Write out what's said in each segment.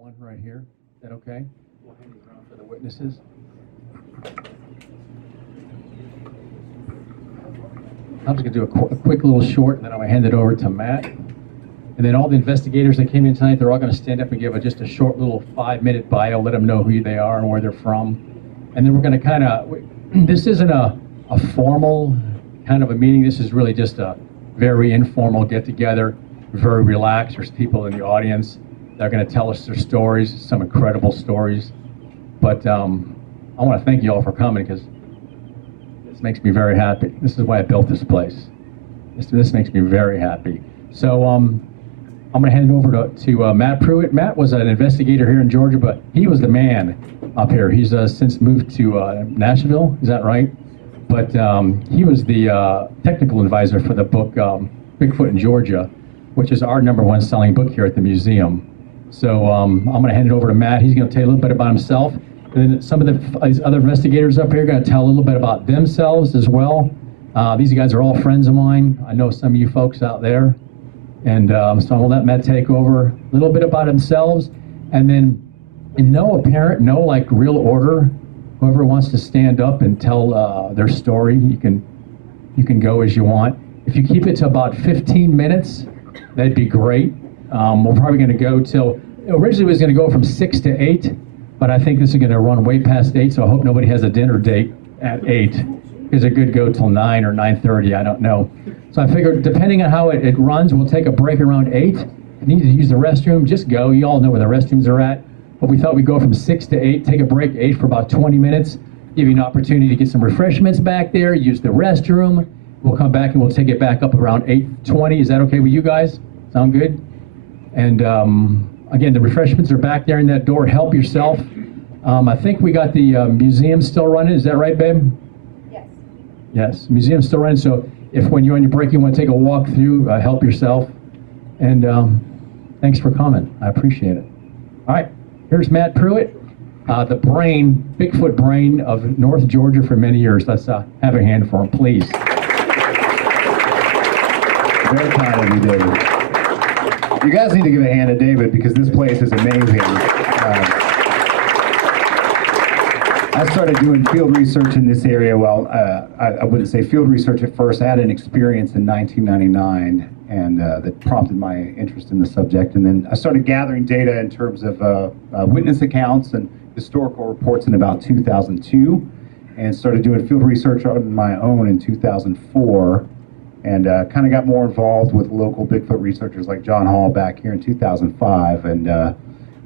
one right here. Is that okay? We'll hand it around for the witnesses. I'm just going to do a quick little short, and then I'm going to hand it over to Matt. And then all the investigators that came in tonight, they're all going to stand up and give just a short little 5-minute bio, let them know who they are and where they're from. And then we're going to kind of, this isn't a formal kind of a meeting. This is really just a very informal get-together, very relaxed. There's people in the audience that are going to tell us their stories, some incredible stories. But I want to thank you all for coming, because this makes me very happy. This is why I built this place. This makes me very happy. So I'm going to hand it over to Matt Pruit. Matt was an investigator here in Georgia, but he was the man up here. He's since moved to Nashville, is that right? But he was the technical advisor for the book Bigfoot in Georgia, which is our #1 selling book here at the museum. So I'm going to hand it over to Matt. He's going to tell you a little bit about himself. And then some of these other investigators up here are going to tell a little bit about themselves as well. These guys are all friends of mine. I know some of you folks out there. And so I'm going to let Matt take over a little bit about themselves. And then in no real order, whoever wants to stand up and tell their story, you can go as you want. If you keep it to about 15 minutes, that'd be great. We're probably going to go till, originally it was going to go from 6 to 8, but I think this is going to run way past 8, so I hope nobody has a dinner date at 8, because it could go till 9 or 9:30, I don't know. So I figured, depending on how it runs, we'll take a break around 8. If you need to use the restroom, just go. You all know where the restrooms are at. But we thought we'd go from 6 to 8, take a break 8 for about 20 minutes, give you an opportunity to get some refreshments back there, use the restroom. We'll come back and we'll take it back up around 8:20. Is that okay with you guys? Sound good? And again, the refreshments are back there in that door. Help yourself. I think we got the museum still running. Is that right, babe? Yes. Yes, museum's still running. So if when you're on your break you want to take a walk through, help yourself. And thanks for coming. I appreciate it. All right, here's Matt Pruit, the brain, Bigfoot brain of North Georgia for many years. Let's have a hand for him, please. Very kind of you, David. You guys need to give a hand to David, because this place is amazing. I started doing field research in this area. Well, I wouldn't say field research at first. I had an experience in 1999, and that prompted my interest in the subject. And then I started gathering data in terms of witness accounts and historical reports in about 2002, and started doing field research on my own in 2004. And kind of got more involved with local Bigfoot researchers like John Hall back here in 2005. And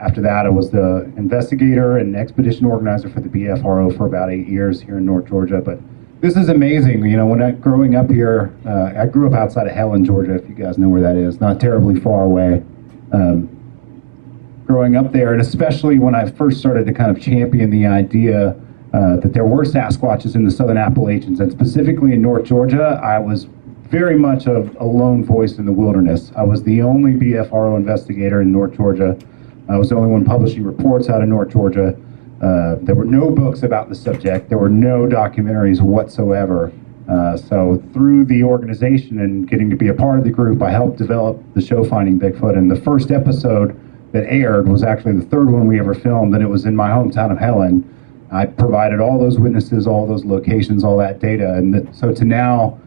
after that, I was the investigator and expedition organizer for the BFRO for about 8 years here in North Georgia. But this is amazing. You know, growing up here, I grew up outside of Helen, Georgia, if you guys know where that is, not terribly far away. Growing up there, and especially when I first started to kind of champion the idea that there were Sasquatches in the Southern Appalachians, and specifically in North Georgia, I was very much a lone voice in the wilderness. I was the only BFRO investigator in North Georgia. I was the only one publishing reports out of North Georgia. There were no books about the subject. There were no documentaries whatsoever. So through the organization and getting to be a part of the group, I helped develop the show Finding Bigfoot. And the first episode that aired was actually the third one we ever filmed, and it was in my hometown of Helen. I provided all those witnesses, all those locations, all that data. And so to now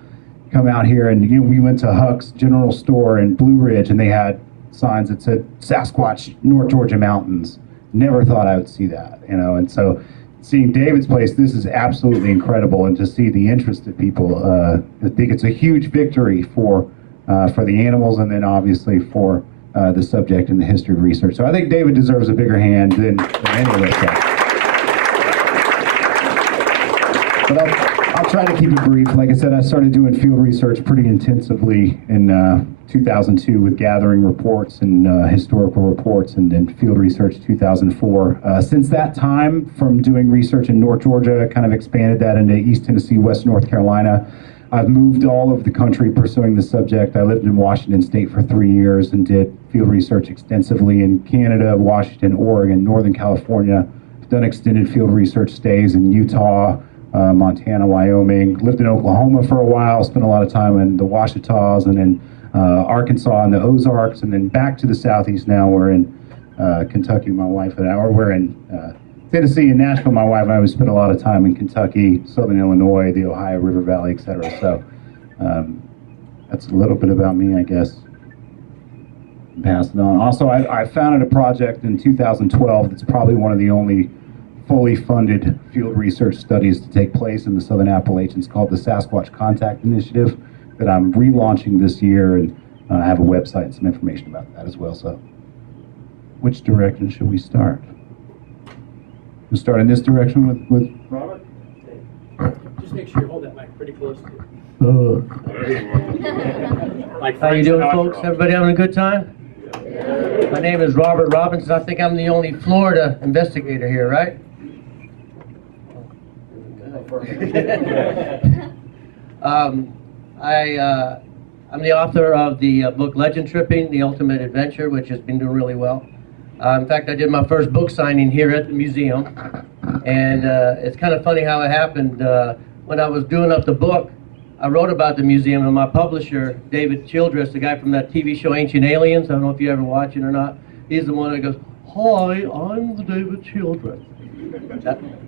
come out here, and we went to Huck's General Store in Blue Ridge, and they had signs that said Sasquatch North Georgia Mountains. Never thought I would see that, and so seeing David's place, this is absolutely incredible. And to see the interest of people, I think it's a huge victory for the animals, and then obviously for the subject and the history of research. So I think David deserves a bigger hand than any of us. But I'll try to keep it brief. Like I said, I started doing field research pretty intensively in 2002 with gathering reports and historical reports, and then field research 2004. Since that time, from doing research in North Georgia, I kind of expanded that into East Tennessee, West North Carolina. I've moved all over the country pursuing the subject. I lived in Washington State for 3 years and did field research extensively in Canada, Washington, Oregon, Northern California. I've done extended field research stays in Utah, Montana, Wyoming. Lived in Oklahoma for a while, spent a lot of time in the Ouachitas, and in Arkansas and the Ozarks, and then back to the Southeast now. We're in Kentucky. My wife and I, or we're in Tennessee and Nashville. My wife and I, we spent a lot of time in Kentucky, Southern Illinois, the Ohio River Valley, etc. So that's a little bit about me, I guess. Pass it on. Also, I founded a project in 2012 that's probably one of the only fully funded field research studies to take place in the Southern Appalachians, called the Sasquatch Contact Initiative, that I'm relaunching this year, and I have a website and some information about that as well. So, which direction should we start? We'll start in this direction with Robert? Just make sure you hold that mic pretty close to you. How you doing, folks? Everybody having a good time? My name is Robert Robinson. I think I'm the only Florida investigator here, right? I'm the author of the book Legend Tripping, The Ultimate Adventure, which has been doing really well. In fact, I did my first book signing here at the museum, and it's kind of funny how it happened. When I was doing up the book, I wrote about the museum, and my publisher, David Childress, the guy from that TV show Ancient Aliens, I don't know if you ever watch it or not, he's the one that goes, "Hi, I'm the David Childress."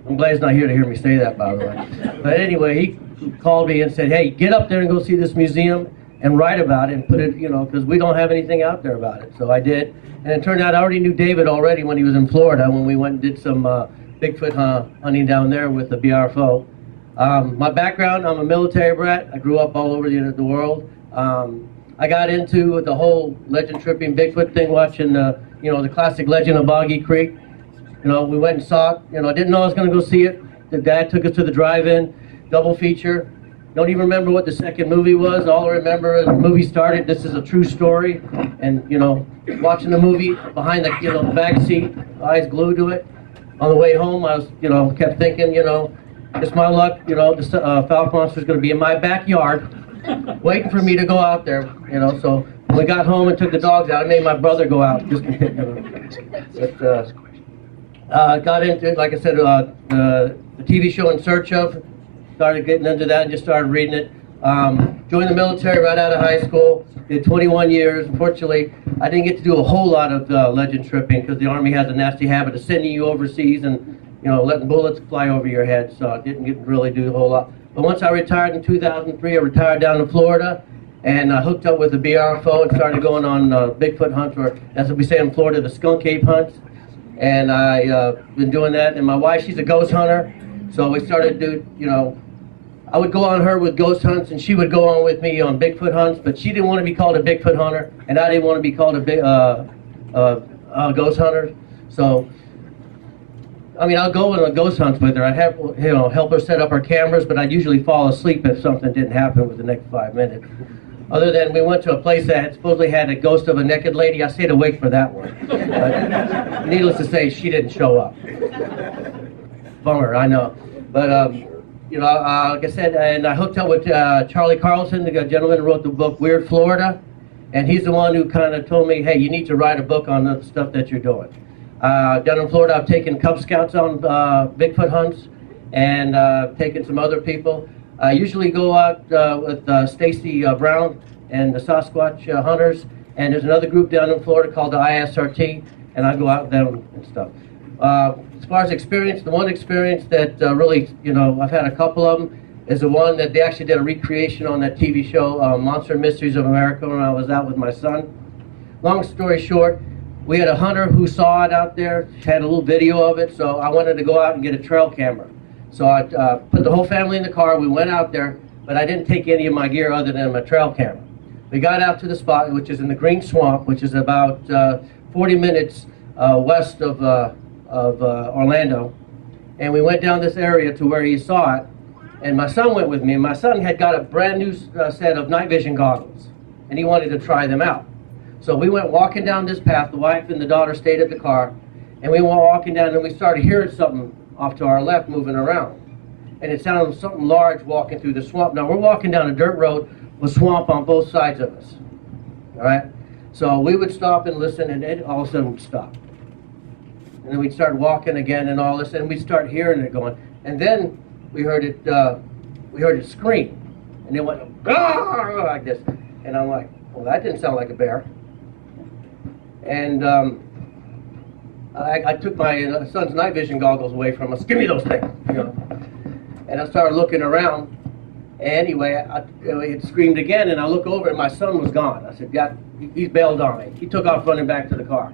I'm glad he's not here to hear me say that, by the way. But anyway, he called me and said, "Hey, get up there and go see this museum and write about it and put it, because we don't have anything out there about it." So I did. And it turned out I already knew David already when he was in Florida, when we went and did some Bigfoot hunting down there with the BFRO. My background, I'm a military brat. I grew up all over the world. I got into the whole legend tripping Bigfoot thing watching the classic Legend of Boggy Creek. We went and saw it. I didn't know I was going to go see it. The dad took us to the drive-in, double feature. Don't even remember what the second movie was. All I remember is the movie started. This is a true story. And, watching the movie behind the back seat, eyes glued to it. On the way home, I was, kept thinking, it's my luck, the Falcon Monster is going to be in my backyard, waiting for me to go out there, So when we got home and took the dogs out, I made my brother go out just to pick But got into, like I said, the TV show In Search Of. Started getting into that and just started reading it. Joined the military right out of high school. Did 21 years. Unfortunately, I didn't get to do a whole lot of legend tripping because the Army has a nasty habit of sending you overseas and letting bullets fly over your head. So I didn't get to really do a whole lot. But once I retired in 2003, I retired down to Florida, and I hooked up with the BFRO and started going on Bigfoot hunts, or as we say in Florida, the skunk ape hunts. And I been doing that. And my wife, she's a ghost hunter, so we started to do, I would go on her with ghost hunts, and she would go on with me on Bigfoot hunts, but she didn't want to be called a Bigfoot hunter, and I didn't want to be called a ghost hunter. So, I'll go on ghost hunts with her. I'd have, help her set up her cameras, but I'd usually fall asleep if something didn't happen within the next 5 minutes. Other than we went to a place that supposedly had a ghost of a naked lady, I stayed awake for that one. But needless to say, she didn't show up. Bummer, I know. But, like I said, and I hooked up with Charlie Carlson, the gentleman who wrote the book Weird Florida, and he's the one who kind of told me, hey, you need to write a book on the stuff that you're doing. Down in Florida, I've taken Cub Scouts on Bigfoot hunts, and taken some other people. I usually go out with Stacy Brown and the Sasquatch Hunters, and there's another group down in Florida called the ISRT, and I go out with them and stuff. As far as experience, the one experience that really, I've had a couple of them, is the one that they actually did a recreation on that TV show, Monster Mysteries of America, when I was out with my son. Long story short, we had a hunter who saw it out there, had a little video of it, so I wanted to go out and get a trail camera. So I put the whole family in the car, we went out there, but I didn't take any of my gear other than my trail camera. We got out to the spot, which is in the Green Swamp, which is about 40 minutes west of Orlando, and we went down this area to where he saw it, and my son went with me, and my son had got a brand new set of night vision goggles, and he wanted to try them out. So we went walking down this path, the wife and the daughter stayed at the car, and we went walking down, and we started hearing something off to our left moving around, and it sounded something large walking through the swamp. Now we're walking down a dirt road with swamp on both sides of us, all right? So we would stop and listen, and it all of a sudden would stop. And then we'd start walking again and all this, and we'd start hearing it going. And then we heard it scream, and it went like this. And I'm like, well, that didn't sound like a bear. And I took my son's night vision goggles away from us. Give me those things, you know. And I started looking around. Anyway, it screamed again, and I look over, and my son was gone. I said, "Yeah, he's bailed on me." He took off running back to the car.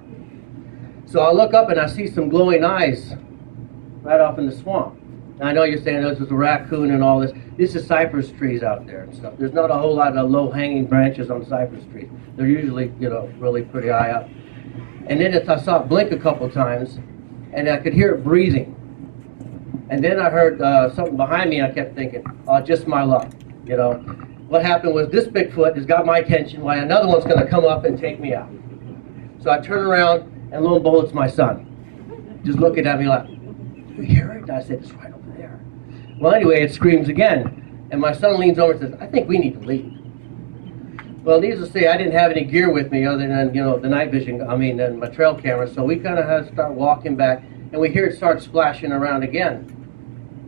So I look up, and I see some glowing eyes right off in the swamp. Now, I know you're saying this is a raccoon and all this. This is cypress trees out there and stuff. There's not a whole lot of low-hanging branches on cypress trees. They're usually, you know, really pretty high up. And then I saw it blink a couple times, and I could hear it breathing. And then I heard something behind me, and I kept thinking, oh, just my luck, you know. What happened was this Bigfoot has got my attention, while another one's going to come up and take me out. So I turn around, and lo and behold, it's my son, just looking at me like, you hear it? And I said, it's right over there. Well, anyway, it screams again, and my son leans over and says, I think we need to leave. Well, needless to say, I didn't have any gear with me other than, you know, the night vision, and my trail camera, so we kind of had to start walking back, and we hear it start splashing around again,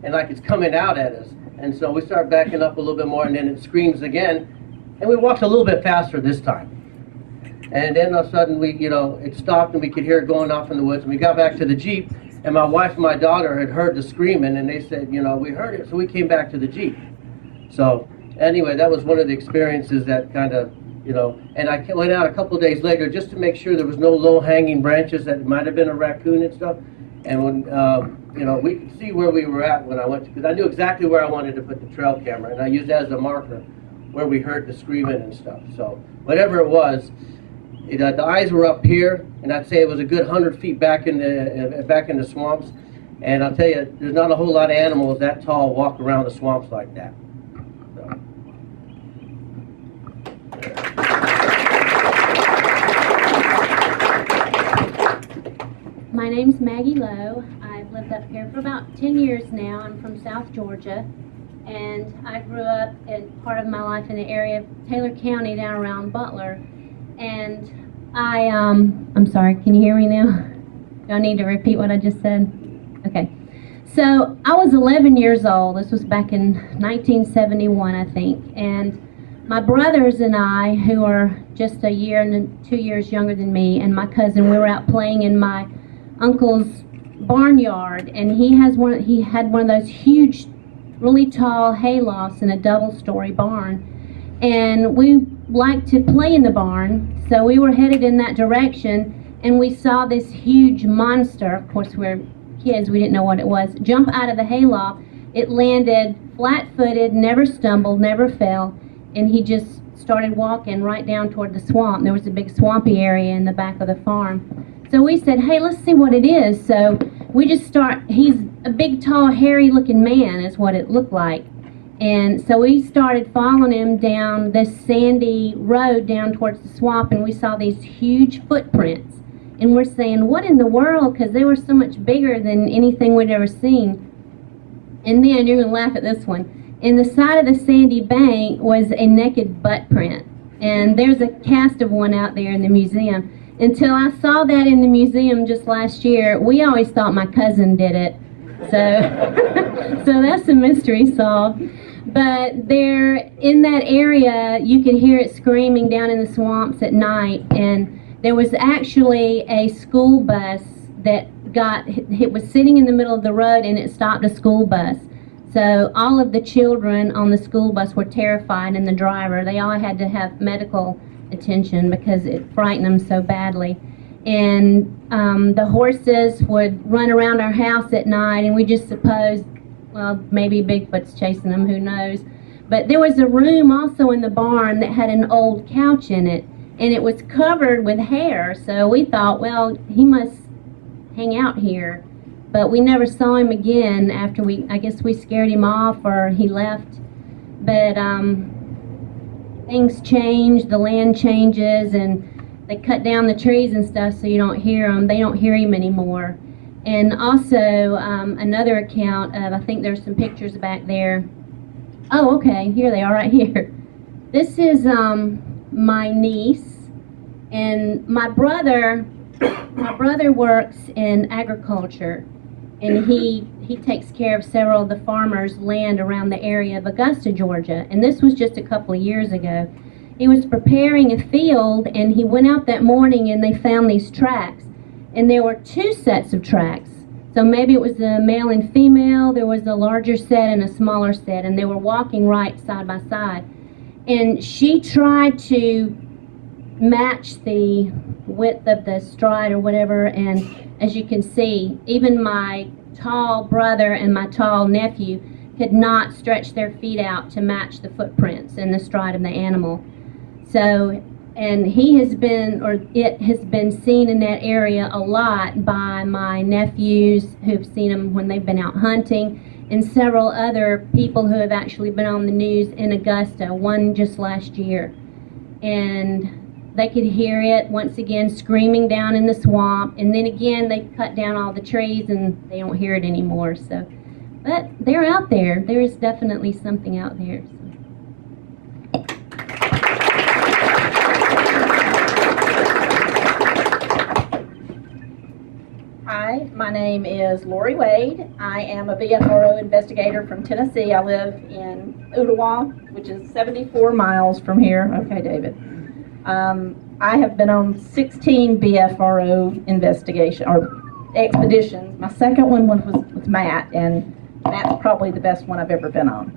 and like it's coming out at us. And so we start backing up a little bit more, and then it screams again, and we walked a little bit faster this time. And then all of a sudden, it stopped, and we could hear it going off in the woods, and we got back to the Jeep, and my wife and my daughter had heard the screaming, and they said, you know, we heard it, so we came back to the Jeep. So anyway, that was one of the experiences that kind of, you know, and I went out a couple of days later just to make sure there was no low-hanging branches that might have been a raccoon and stuff. And when, you know, we could see where we were at when I went, because I knew exactly where I wanted to put the trail camera, and I used that as a marker where we heard the screaming and stuff. So whatever it was, the eyes were up here, and I'd say it was a good 100 feet back in the swamps. And I'll tell you, there's not a whole lot of animals that tall walk around the swamps like that. So. My name's Maggie Lowe. I've lived up here for about 10 years now. I'm from South Georgia, and I grew up in part of my life in the area of Taylor County down around Butler. And I'm sorry, can you hear me now? Do I need to repeat what I just said? Okay. So I was 11 years old. This was back in 1971, I think. And my brothers and I, who are just a year and 2 years younger than me, and my cousin, we were out playing in my uncle's barnyard, and he had one of those huge, really tall haylofts in a double-story barn. And we liked to play in the barn, so we were headed in that direction, and we saw this huge monster. Of course, we're kids, we didn't know what it was, jump out of the hayloft. It landed flat-footed, never stumbled, never fell, and he just started walking right down toward the swamp. There was a big swampy area in the back of the farm. So we said, hey, let's see what it is. So we just he's a big, tall, hairy-looking man is what it looked like. And so we started following him down this sandy road down towards the swamp, and we saw these huge footprints. And we're saying, what in the world? Because they were so much bigger than anything we'd ever seen. And then, you're going to laugh at this one. In the side of the sandy bank was a naked butt print. And there's a cast of one out there in the museum. Until I saw that in the museum just last year, we always thought my cousin did it. So, so that's a mystery solved. But there, in that area, you could hear it screaming down in the swamps at night. And there was actually a school bus that it was sitting in the middle of the road, and it stopped a school bus. So all of the children on the school bus were terrified, and the driver, they all had to have medical attention because it frightened them so badly. And the horses would run around our house at night, and we just supposed, well, maybe Bigfoot's chasing them, who knows. But there was a room also in the barn that had an old couch in it, and it was covered with hair. So we thought, well, he must hang out here. But we never saw him again after I guess we scared him off or he left. But things change, the land changes, and they cut down the trees and stuff so you don't hear them. They don't hear him anymore. And also another account of, I think there's some pictures back there. Oh, okay, here they are right here. This is my niece, and my brother works in agriculture, and he takes care of several of the farmers' land around the area of Augusta, Georgia. And this was just a couple of years ago. He was preparing a field, and he went out that morning, and they found these tracks. and there were 2 sets of tracks. So maybe it was a male and female, there was a larger set and a smaller set, and they were walking right side by side. And she tried to match the width of the stride or whatever, and as you can see, even my tall brother and my tall nephew could not stretch their feet out to match the footprints and the stride of the animal. So, and he has been, or it has been seen in that area a lot by my nephews who've seen him when they've been out hunting, and several other people who have actually been on the news in Augusta, one just last year. And they could hear it once again screaming down in the swamp, and then again they cut down all the trees and they don't hear it anymore. So, but they're out there. There is definitely something out there. Hi, my name is Lori Wade. I am a BFRO investigator from Tennessee. I live in Ottawa, which is 74 miles from here. Okay, David. I have been on 16 BFRO investigation or expeditions. My second one was with Matt, and Matt's probably the best one I've ever been on.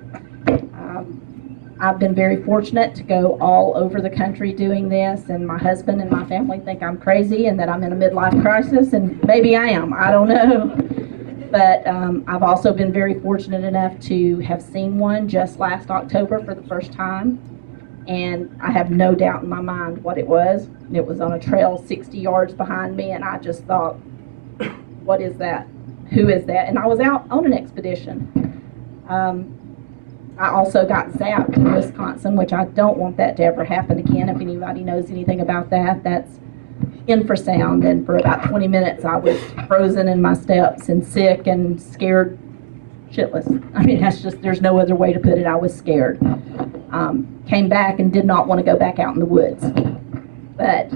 I've been very fortunate to go all over the country doing this, and my husband and my family think I'm crazy and that I'm in a midlife crisis, and maybe I am, I don't know. But I've also been very fortunate enough to have seen one just last October for the first time, and I have no doubt in my mind what it was. It was on a trail 60 yards behind me, and I just thought, what is that? Who is that? And I was out on an expedition. I also got zapped in Wisconsin, which I don't want that to ever happen again. If anybody knows anything about that, that's infrasound. And for about 20 minutes, I was frozen in my steps and sick and scared shitless. I mean, that's just, there's no other way to put it. I was scared. Came back and did not want to go back out in the woods. But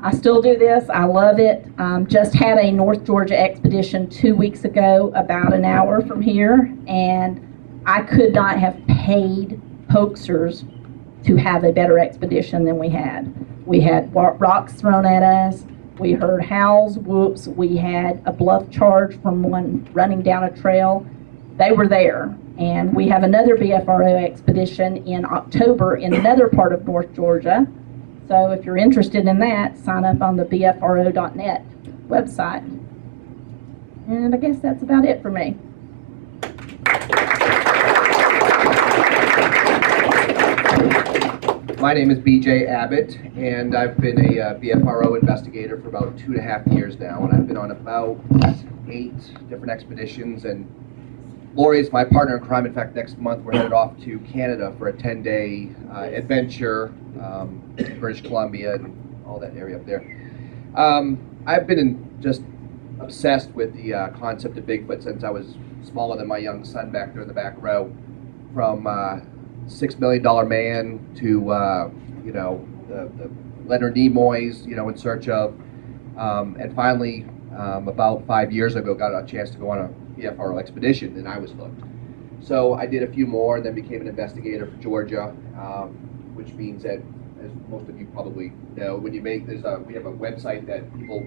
I still do this. I love it. Just had a North Georgia expedition 2 weeks ago, about an hour from here, and I could not have paid hoaxers to have a better expedition than we had. We had rocks thrown at us. We heard howls, whoops. We had a bluff charge from one running down a trail. They were there. And we have another BFRO expedition in October in another part of North Georgia. So if you're interested in that, sign up on the BFRO.net website. And I guess that's about it for me. My name is BJ Abbott, and I've been a BFRO investigator for about 2.5 years now, and I've been on about 8 different expeditions, and Lori is my partner in crime. In fact, next month we're headed off to Canada for a 10-day adventure, in British Columbia and all that area up there. I've been just obsessed with the concept of Bigfoot since I was smaller than my young son back there in the back row. From $6 Million Man to the Leonard Nimoy's, in search of, and finally about 5 years ago got a chance to go on a BFRO expedition, and I was hooked. So I did a few more, and then became an investigator for Georgia, which means that, as most of you probably know, when you make we have a website that people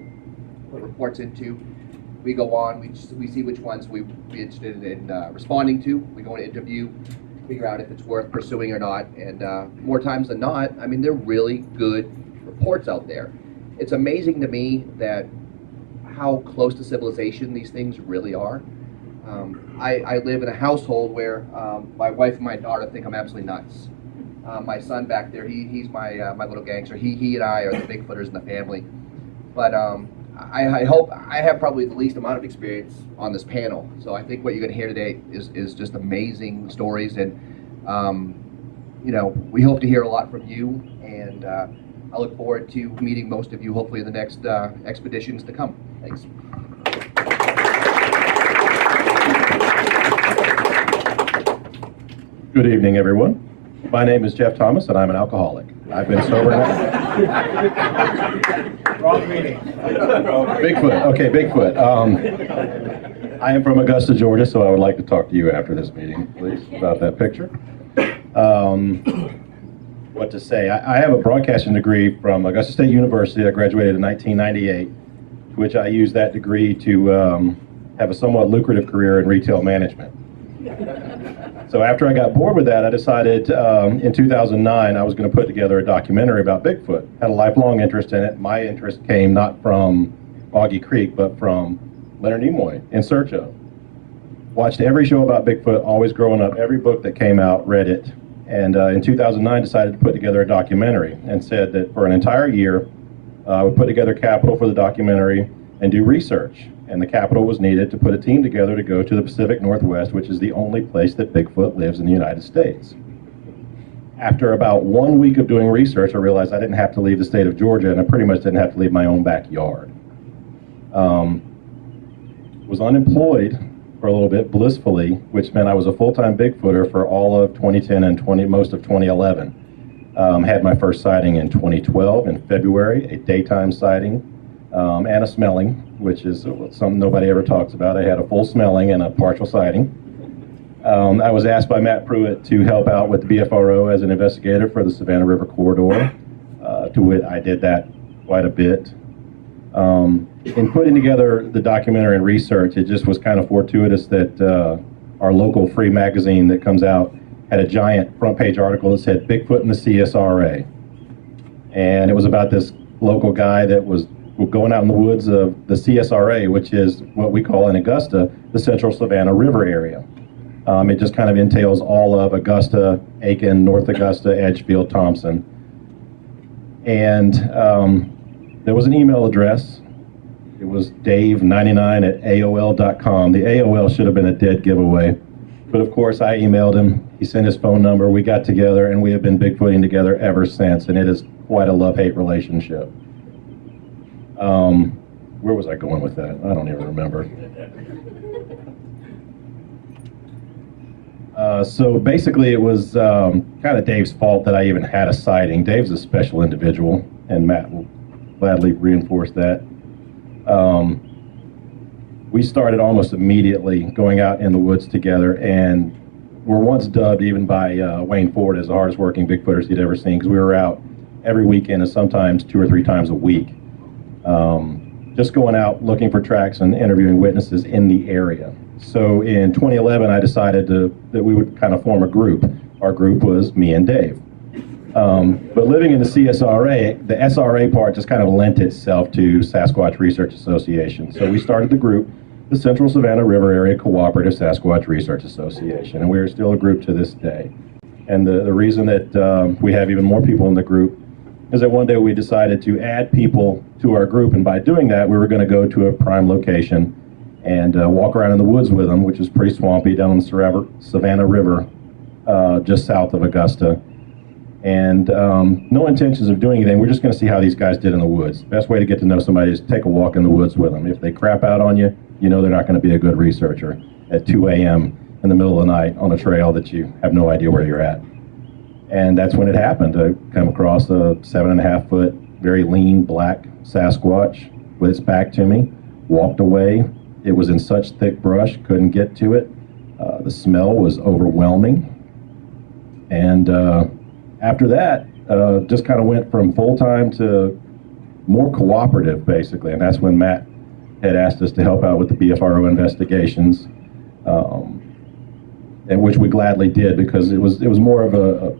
put reports into. We go on, we see which ones we'd be interested in responding to. We go and interview, figure out if it's worth pursuing or not, and more times than not, I mean, they're really good reports out there. It's amazing to me that how close to civilization these things really are. I live in a household where my wife and my daughter think I'm absolutely nuts. My son back there, he's my little gangster. He and I are the Bigfooters in the family. But I hope I have probably the least amount of experience on this panel. So I think what you're going to hear today is just amazing stories, and we hope to hear a lot from you. And I look forward to meeting most of you hopefully in the next expeditions to come. Thanks. Good evening, everyone. My name is Jeff Thomas, and I'm an alcoholic. I've been sober now. Wrong meeting. Bigfoot. Okay, Bigfoot. I am from Augusta, Georgia, so I would like to talk to you after this meeting, please, about that picture. What to say? I have a broadcasting degree from Augusta State University. I graduated in 1998. which I used that degree to have a somewhat lucrative career in retail management. So after I got bored with that, I decided in 2009 I was going to put together a documentary about Bigfoot. Had a lifelong interest in it. My interest came not from Boggy Creek, but from Leonard Nimoy, In Search Of. Watched every show about Bigfoot, always growing up, every book that came out, read it. And in 2009 decided to put together a documentary and said that for an entire year I would put together capital for the documentary and do research. And the capital was needed to put a team together to go to the Pacific Northwest, which is the only place that Bigfoot lives in the United States. After about 1 week of doing research, I realized I didn't have to leave the state of Georgia, and I pretty much didn't have to leave my own backyard. Was unemployed for a little bit, blissfully, which meant I was a full-time Bigfooter for all of 2010 and most of 2011. Had my first sighting in 2012 in February, a daytime sighting, and a smelling, which is something nobody ever talks about. I had a full smelling and a partial sighting. I was asked by Matt Pruit to help out with the BFRO as an investigator for the Savannah River Corridor, to which I did that quite a bit. In putting together the documentary and research, it just was kind of fortuitous that our local free magazine that comes out had a giant front page article that said Bigfoot and the CSRA. And it was about this local guy that was going out in the woods of the CSRA, which is what we call in Augusta, the Central Savannah River area. It just kind of entails all of Augusta, Aiken, North Augusta, Edgefield, Thompson. And there was an email address. It was dave99@aol.com. The AOL should have been a dead giveaway. But of course, I emailed him. He sent his phone number. We got together, and we have been Bigfooting together ever since. And it is quite a love-hate relationship. Where was I going with that? I don't even remember. So basically, it was kind of Dave's fault that I even had a sighting. Dave's a special individual, and Matt will gladly reinforce that. We started almost immediately going out in the woods together, and were once dubbed even by Wayne Ford as the hardest working Bigfooters he'd ever seen, because we were out every weekend and sometimes 2 or 3 times a week. Just going out looking for tracks and interviewing witnesses in the area. So in 2011, I decided that we would kind of form a group. Our group was me and Dave. But living in the CSRA, the SRA part just kind of lent itself to Sasquatch Research Association. So we started the group, the Central Savannah River Area Cooperative Sasquatch Research Association, and we are still a group to this day. And the reason that we have even more people in the group is that one day we decided to add people to our group, and by doing that, we were going to go to a prime location and walk around in the woods with them, which is pretty swampy down on the Savannah River, just south of Augusta. And no intentions of doing anything. We're just going to see how these guys did in the woods. Best way to get to know somebody is take a walk in the woods with them. If they crap out on you, you know they're not going to be a good researcher at 2 a.m. in the middle of the night on a trail that you have no idea where you're at. And that's when it happened. I come across a 7.5-foot, very lean black Sasquatch with its back to me, walked away. It was in such thick brush, couldn't get to it. The smell was overwhelming. And after that, just kind of went from full-time to more cooperative, basically. And that's when Matt had asked us to help out with the BFRO investigations, and which we gladly did, because it was more of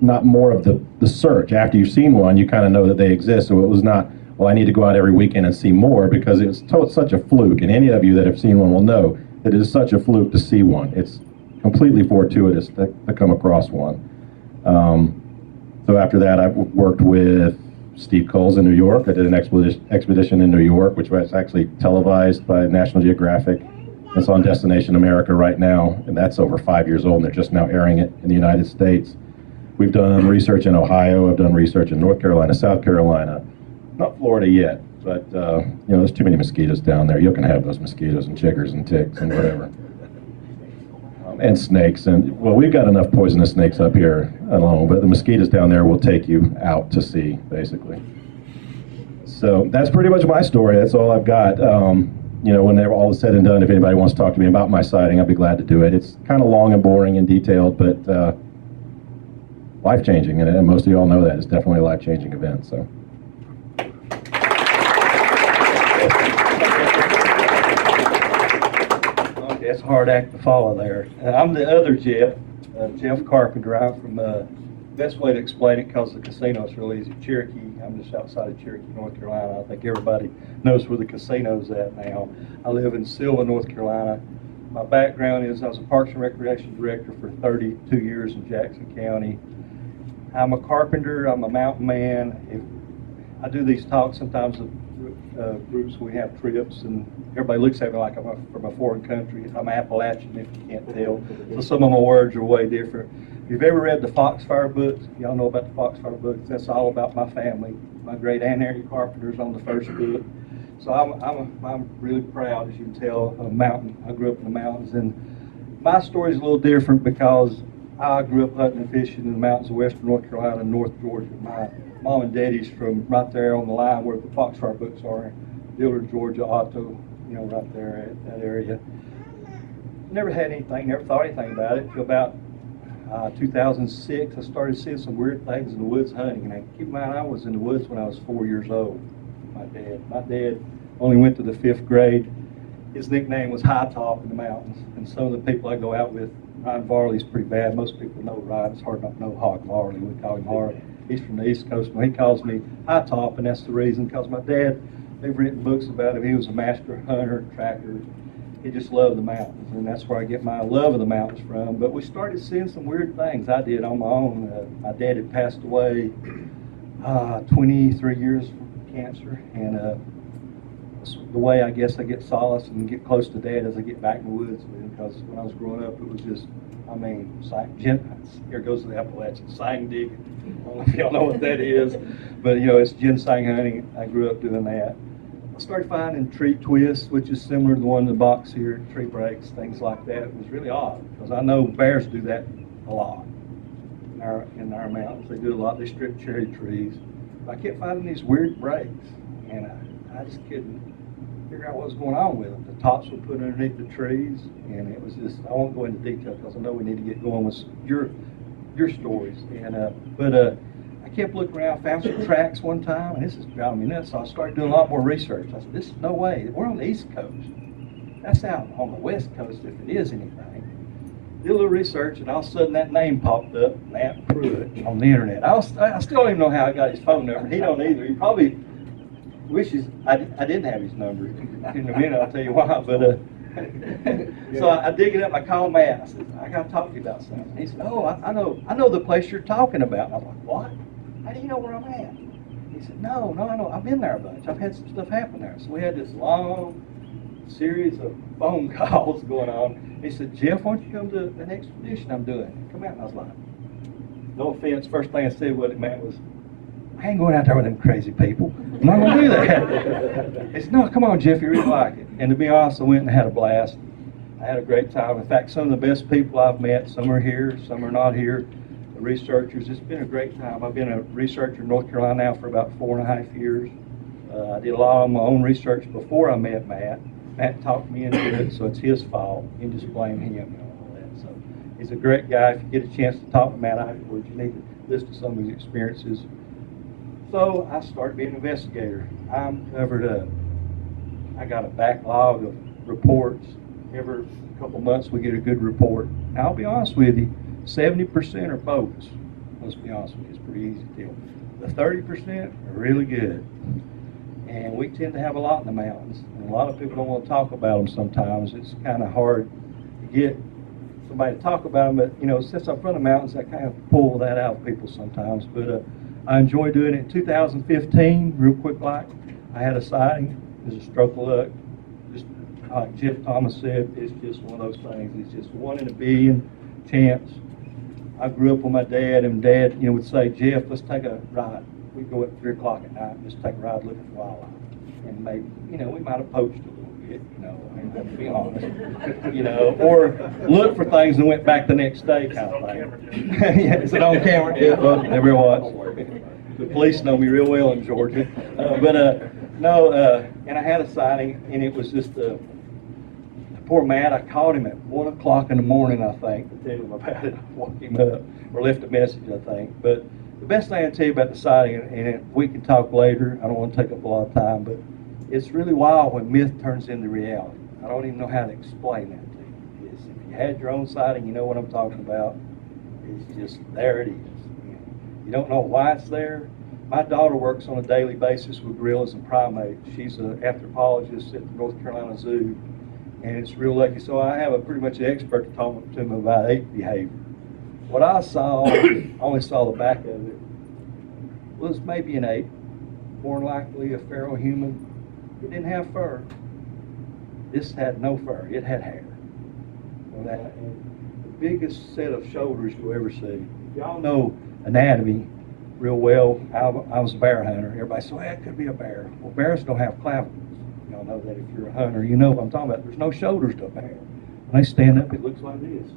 not more of the search. After you've seen one, you kind of know that they exist. So it was not, well, I need to go out every weekend and see more, because it's such a fluke. And any of you that have seen one will know that it is such a fluke to see one. It's completely fortuitous to come across one. So after that, I worked with Steve Coles in New York. I did an expedition in New York, which was actually televised by National Geographic. It's on Destination America right now, and that's over 5 years old, and they're just now airing it in the United States. We've done research in Ohio. I've done research in North Carolina, South Carolina, not Florida yet, but there's too many mosquitoes down there. You can have those mosquitoes and chiggers and ticks and whatever. And snakes, and well, we've got enough poisonous snakes up here alone, but the mosquitoes down there will take you out to sea, basically. So that's pretty much my story. That's all I've got. When they're all said and done, if anybody wants to talk to me about my sighting, I'll be glad to do it. It's kind of long and boring and detailed, but life-changing, and most of you all know that. It's definitely a life-changing event. So. Okay, it's a hard act to follow there. I'm the other Jeff, Jeff Carpenter. I'm from, best way to explain it, because the casino's real easy, Cherokee. I'm just outside of Cherokee, North Carolina. I think everybody knows where the casino's at now. I live in Sylva, North Carolina. My background is I was a Parks and Recreation Director for 32 years in Jackson County. I'm a carpenter, I'm a mountain man. I do these talks sometimes with groups, we have trips, and everybody looks at me like I'm from a foreign country. I'm Appalachian, if you can't tell. So some of my words are way different. If you've ever read the Foxfire books, y'all know about the Foxfire books, that's all about my family. My great Aunt Harry Carpenter's on the first book. So I'm really proud, as you can tell, of a mountain. I grew up in the mountains, and my story's a little different because I grew up hunting and fishing in the mountains of western North Carolina and North Georgia. My mom and daddy's from right there on the line where the Foxfire books are, Dillard, Georgia, Otto, you know, right there at that area. Never had anything, never thought anything about it. Till about 2006, I started seeing some weird things in the woods hunting. And keep in mind, I was in the woods when I was 4 years old. My dad only went to the 5th grade. His nickname was High Top in the mountains. And some of the people I go out with, Ryan Varley's pretty bad. Most people know Ryan. It's hard not to know Hog Varley. We call him Hard. He's from the East Coast. He calls me High Top, and that's the reason, because my dad, they've written books about him. He was a master hunter, tracker. He just loved the mountains, and that's where I get my love of the mountains from. But we started seeing some weird things. I did on my own. My dad had passed away 23 years from cancer, and the way I guess I get solace and get close to Dad as I get back in the woods with him, because when I was growing up, it was just, I mean, here goes the Appalachian, sign digging. I don't know if y'all know what that is, but you know, it's ginseng hunting. I grew up doing that. I started finding tree twists, which is similar to the one in the box here, tree breaks, things like that. It was really odd, because I know bears do that a lot in our mountains. They do a lot. They strip cherry trees. But I kept finding these weird breaks, and I just couldn't figure out what was going on with them. The tops were put underneath the trees, and it was just, I won't go into detail because I know we need to get going with your stories. And but I kept looking around, found some tracks one time, and this is driving me nuts. So I started doing a lot more research. I said, this is no way. We're on the East Coast. That's out on the West Coast if it is anything. Did a little research, and all of a sudden that name popped up, Matt Pruit, on the internet. I still don't even know how I got his phone number. He don't either. He probably wishes I didn't have his number. In a minute, I'll tell you why. But so I dig it up. I call Matt. I said, I got to talk to you about something. He said, oh, I know the place you're talking about. And I'm like, what? How do you know where I'm at? He said, no, I know. I've been there a bunch. I've had some stuff happen there. So we had this long series of phone calls going on. He said, Jeff, why don't you come to an expedition I'm doing? Come out. And I was like, no offense. First thing I said what it meant was, I ain't going out there with them crazy people. I'm not going to do that. He said, no, come on, Jeff, you really like it. And to be honest, I went and had a blast. I had a great time. In fact, some of the best people I've met, some are here, some are not here, the researchers. It's been a great time. I've been a researcher in North Carolina now for about 4.5 years. I did a lot of my own research before I met Matt. Matt talked me into it, so it's his fault. You can just blame him and all that. So he's a great guy. If you get a chance to talk to Matt afterwards, you need to listen to some of his experiences. So I started being an investigator. I'm covered up. I got a backlog of reports. Every couple months we get a good report. Now I'll be honest with you, 70% are bogus. Let's be honest with you, it's pretty easy to tell. The 30% are really good. And we tend to have a lot in the mountains. And a lot of people don't want to talk about them sometimes. It's kind of hard to get somebody to talk about them. But, you know, since I'm from the mountains, I kind of pull that out of people sometimes. But I enjoy doing it. In 2015, real quick like, I had a sighting. It was a stroke of luck. Just like Jeff Thomas said, it's just one of those things. It's just 1 in a billion chance. I grew up with my dad, and Dad, you know, would say, Jeff, let's take a ride. We'd go at 3 o'clock at night and just take a ride looking for wildlife. And maybe, you know, we might have poached a little bit, you know, I mean, to be honest, you know, or look for things and went back the next day kind of thing. Yeah, is it on camera? Yeah, well, never watched. The police know me real well in Georgia. And I had a sighting, and it was just poor Matt. I called him at 1 o'clock in the morning, I think, to tell him about it. I woke him up, or left a message, I think. But the best thing I tell you about the sighting, and we can talk later, I don't want to take up a lot of time, but it's really wild when myth turns into reality. I don't even know how to explain that to you. If you had your own sighting, you know what I'm talking about. It's just, there it is. You don't know why it's there. My daughter works on a daily basis with gorillas and primates. She's an anthropologist at the North Carolina Zoo, and it's real lucky. So I have a pretty much an expert to talk to me about ape behavior. What I saw, I only saw the back of it, was maybe an ape, more than likely a feral human. It didn't have fur. This had no fur. It had hair. And the biggest set of shoulders you'll ever see. Y'all know anatomy real well. I was a bear hunter. Everybody said, well, it could be a bear. Well, bears don't have clavicles. Y'all know that if you're a hunter, you know what I'm talking about. There's no shoulders to a bear. When they stand up, it looks like this.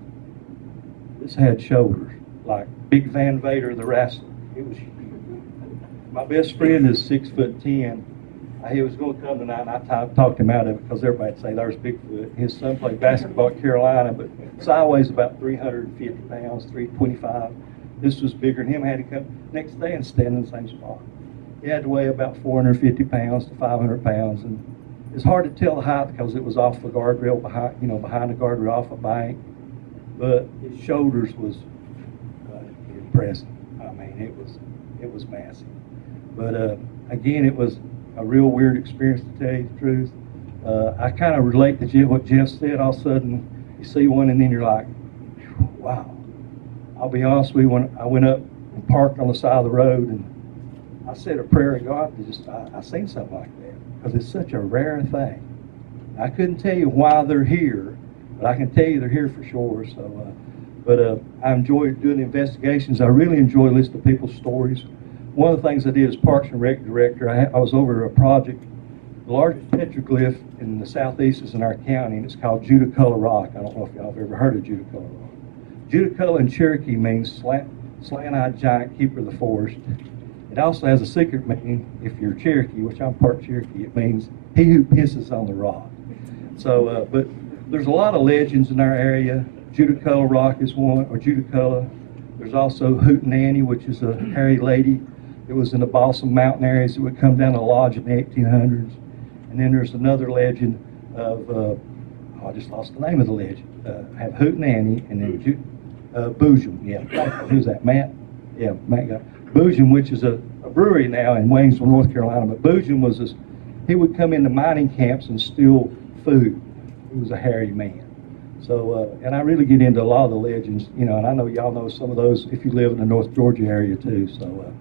This had shoulders, like Big Van Vader, the wrestler. It was huge. My best friend is 6'10". He was going to come tonight, and I talked him out of it because everybody would say there's Bigfoot. His son played basketball at Carolina, but sideways about 350 pounds, 325. This was bigger than him. I had to come next day and stand in the same spot. He had to weigh about 450 pounds to 500 pounds, and it's hard to tell the height because it was off the guardrail behind the guardrail off a bank. But his shoulders was impressive. I mean, it was massive. But again, it was a real weird experience, to tell you the truth. I kind of relate to what Jeff said. All of a sudden, you see one, and then you're like, wow. I'll be honest with you, when I went up and parked on the side of the road, and I said a prayer to God, I seen something like that, because it's such a rare thing. I couldn't tell you why they're here, but I can tell you they're here for sure. So, but I enjoy doing the investigations. I really enjoy listening to people's stories. One of the things I did as Parks and Rec director, I was over a project. The largest petroglyph in the southeast is in our county, and it's called Judaculla Rock. I don't know if y'all have ever heard of Judaculla Rock. Judaculla in Cherokee means slant-eyed giant keeper of the forest. It also has a secret meaning. If you're Cherokee, which I'm part Cherokee, it means he who pisses on the rock. So, but there's a lot of legends in our area. Judaculla Rock is one, or Judaculla. There's also Hootenanny, which is a hairy lady. It was in the Balsam Mountain areas. It would come down to lodge in the 1800s. And then there's another legend of, I just lost the name of the legend. Have Hootenanny and then Boojum. Yeah, who's that, Matt? Yeah, Matt got Boojum, which is a brewery now in Waynesville, North Carolina. But Boojum was this, he would come into mining camps and steal food. He was a hairy man. So, and I really get into a lot of the legends, and I know y'all know some of those if you live in the North Georgia area too. So,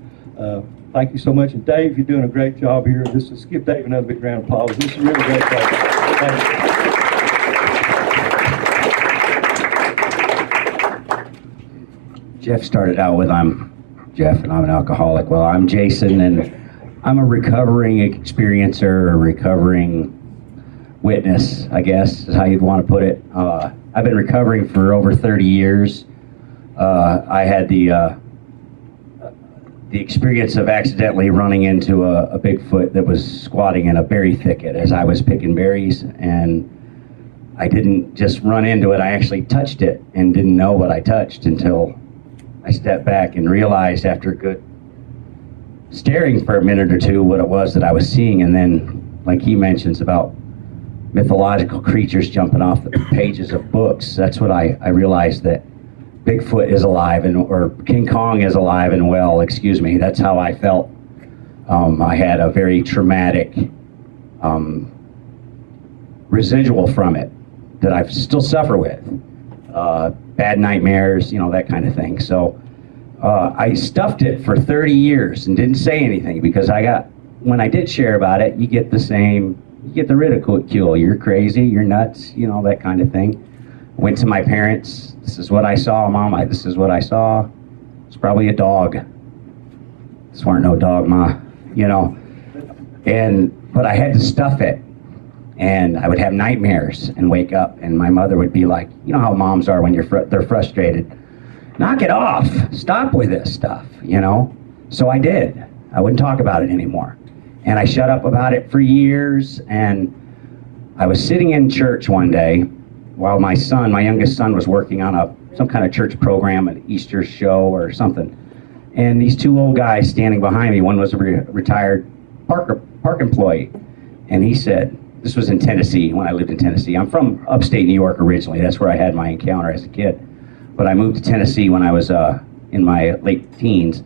thank you so much. And Dave, you're doing a great job here. Let's give Dave another big round of applause. This is a really great job. Thank you. Jeff started out with, I'm Jeff and I'm an alcoholic. Well, I'm Jason and I'm a recovering experiencer, a recovering witness, I guess is how you'd want to put it. I've been recovering for over 30 years. I had the experience of accidentally running into a Bigfoot that was squatting in a berry thicket as I was picking berries, and I didn't just run into it, I actually touched it and didn't know what I touched until I stepped back and realized after good staring for a minute or two what it was that I was seeing. And then, like he mentions about mythological creatures jumping off the pages of books, that's what I realized, that Bigfoot is alive, or King Kong is alive and well, excuse me. That's how I felt. I had a very traumatic residual from it that I still suffer with. Bad nightmares, that kind of thing. So I stuffed it for 30 years and didn't say anything because when I did share about it, you get the ridicule. You're crazy, you're nuts, that kind of thing. Went to my parents. This is what I saw, Mom. This is what I saw. It's probably a dog. This weren't no dog, Ma. But I had to stuff it. And I would have nightmares and wake up, and my mother would be like, you know how moms are when they're frustrated. Knock it off. Stop with this stuff, So I did. I wouldn't talk about it anymore. And I shut up about it for years, and I was sitting in church one day while my youngest son, was working on some kind of church program, an Easter show or something. And these two old guys standing behind me, one was a retired park employee. And he said, this was in Tennessee, when I lived in Tennessee. I'm from upstate New York originally. That's where I had my encounter as a kid. But I moved to Tennessee when I was in my late teens.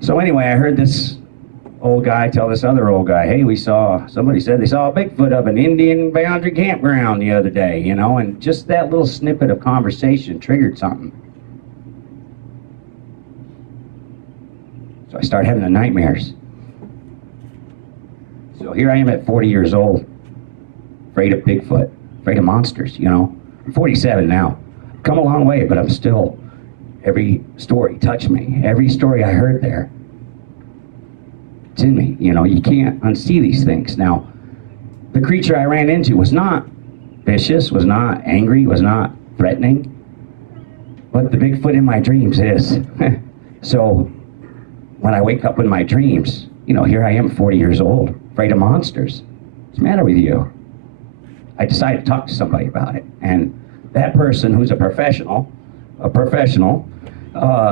So anyway, I heard this old guy tell this other old guy, hey, somebody said they saw a Bigfoot up an Indian boundary campground the other day, you know, and just that little snippet of conversation triggered something. So I started having the nightmares. So here I am at 40 years old, afraid of Bigfoot, afraid of monsters, you know. I'm 47 now. I've come a long way, but I'm still, every story touched me. Every story I heard there, it's in me. You know, you can't unsee these things. Now, the creature I ran into was not vicious, was not angry, was not threatening, but the Bigfoot in my dreams is. So when I wake up in my dreams, you know, here I am, 40 years old, afraid of monsters. What's the matter with you? I decided to talk to somebody about it. And that person, who's a professional,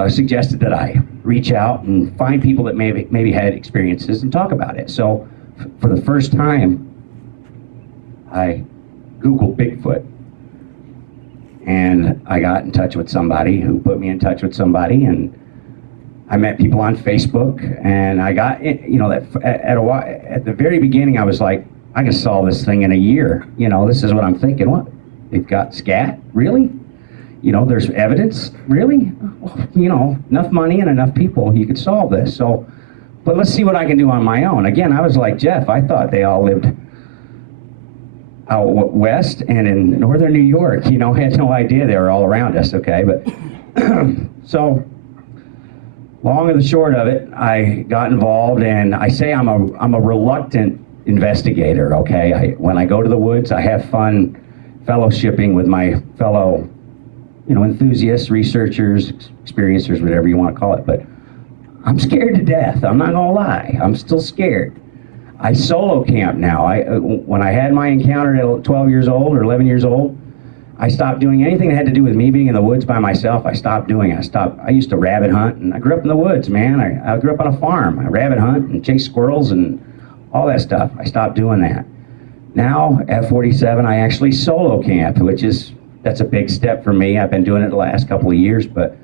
suggested that I reach out and find people that maybe had experiences and talk about it. So for the first time, I Googled Bigfoot. And I got in touch with somebody who put me in touch with somebody, and I met people on Facebook, and I got, you know, that at the very beginning, I was like, I can solve this thing in a year. You know, this is what I'm thinking. What? They've got scat? Really? You know, there's evidence? Really? You know, enough money and enough people, you could solve this. So, but let's see what I can do on my own. Again, I was like Jeff. I thought they all lived out west and in northern New York. You know, I had no idea they were all around us, okay? But, so, long and the short of it, I got involved, and I say I'm a reluctant investigator, okay? When I go to the woods, I have fun fellowshipping with my fellow, you know, enthusiasts, researchers, experiencers, whatever you want to call it, but I'm scared to death. I'm not gonna lie. I'm still scared. I solo camp now. When I had my encounter at 12 years old or 11 years old, I stopped doing anything that had to do with me being in the woods by myself. I stopped doing it. I used to rabbit hunt, and I grew up in the woods, man. I grew up on a farm. I rabbit hunt and chase squirrels and all that stuff. I stopped doing that. Now, at 47, I actually solo camp, that's a big step for me. I've been doing it the last couple of years, but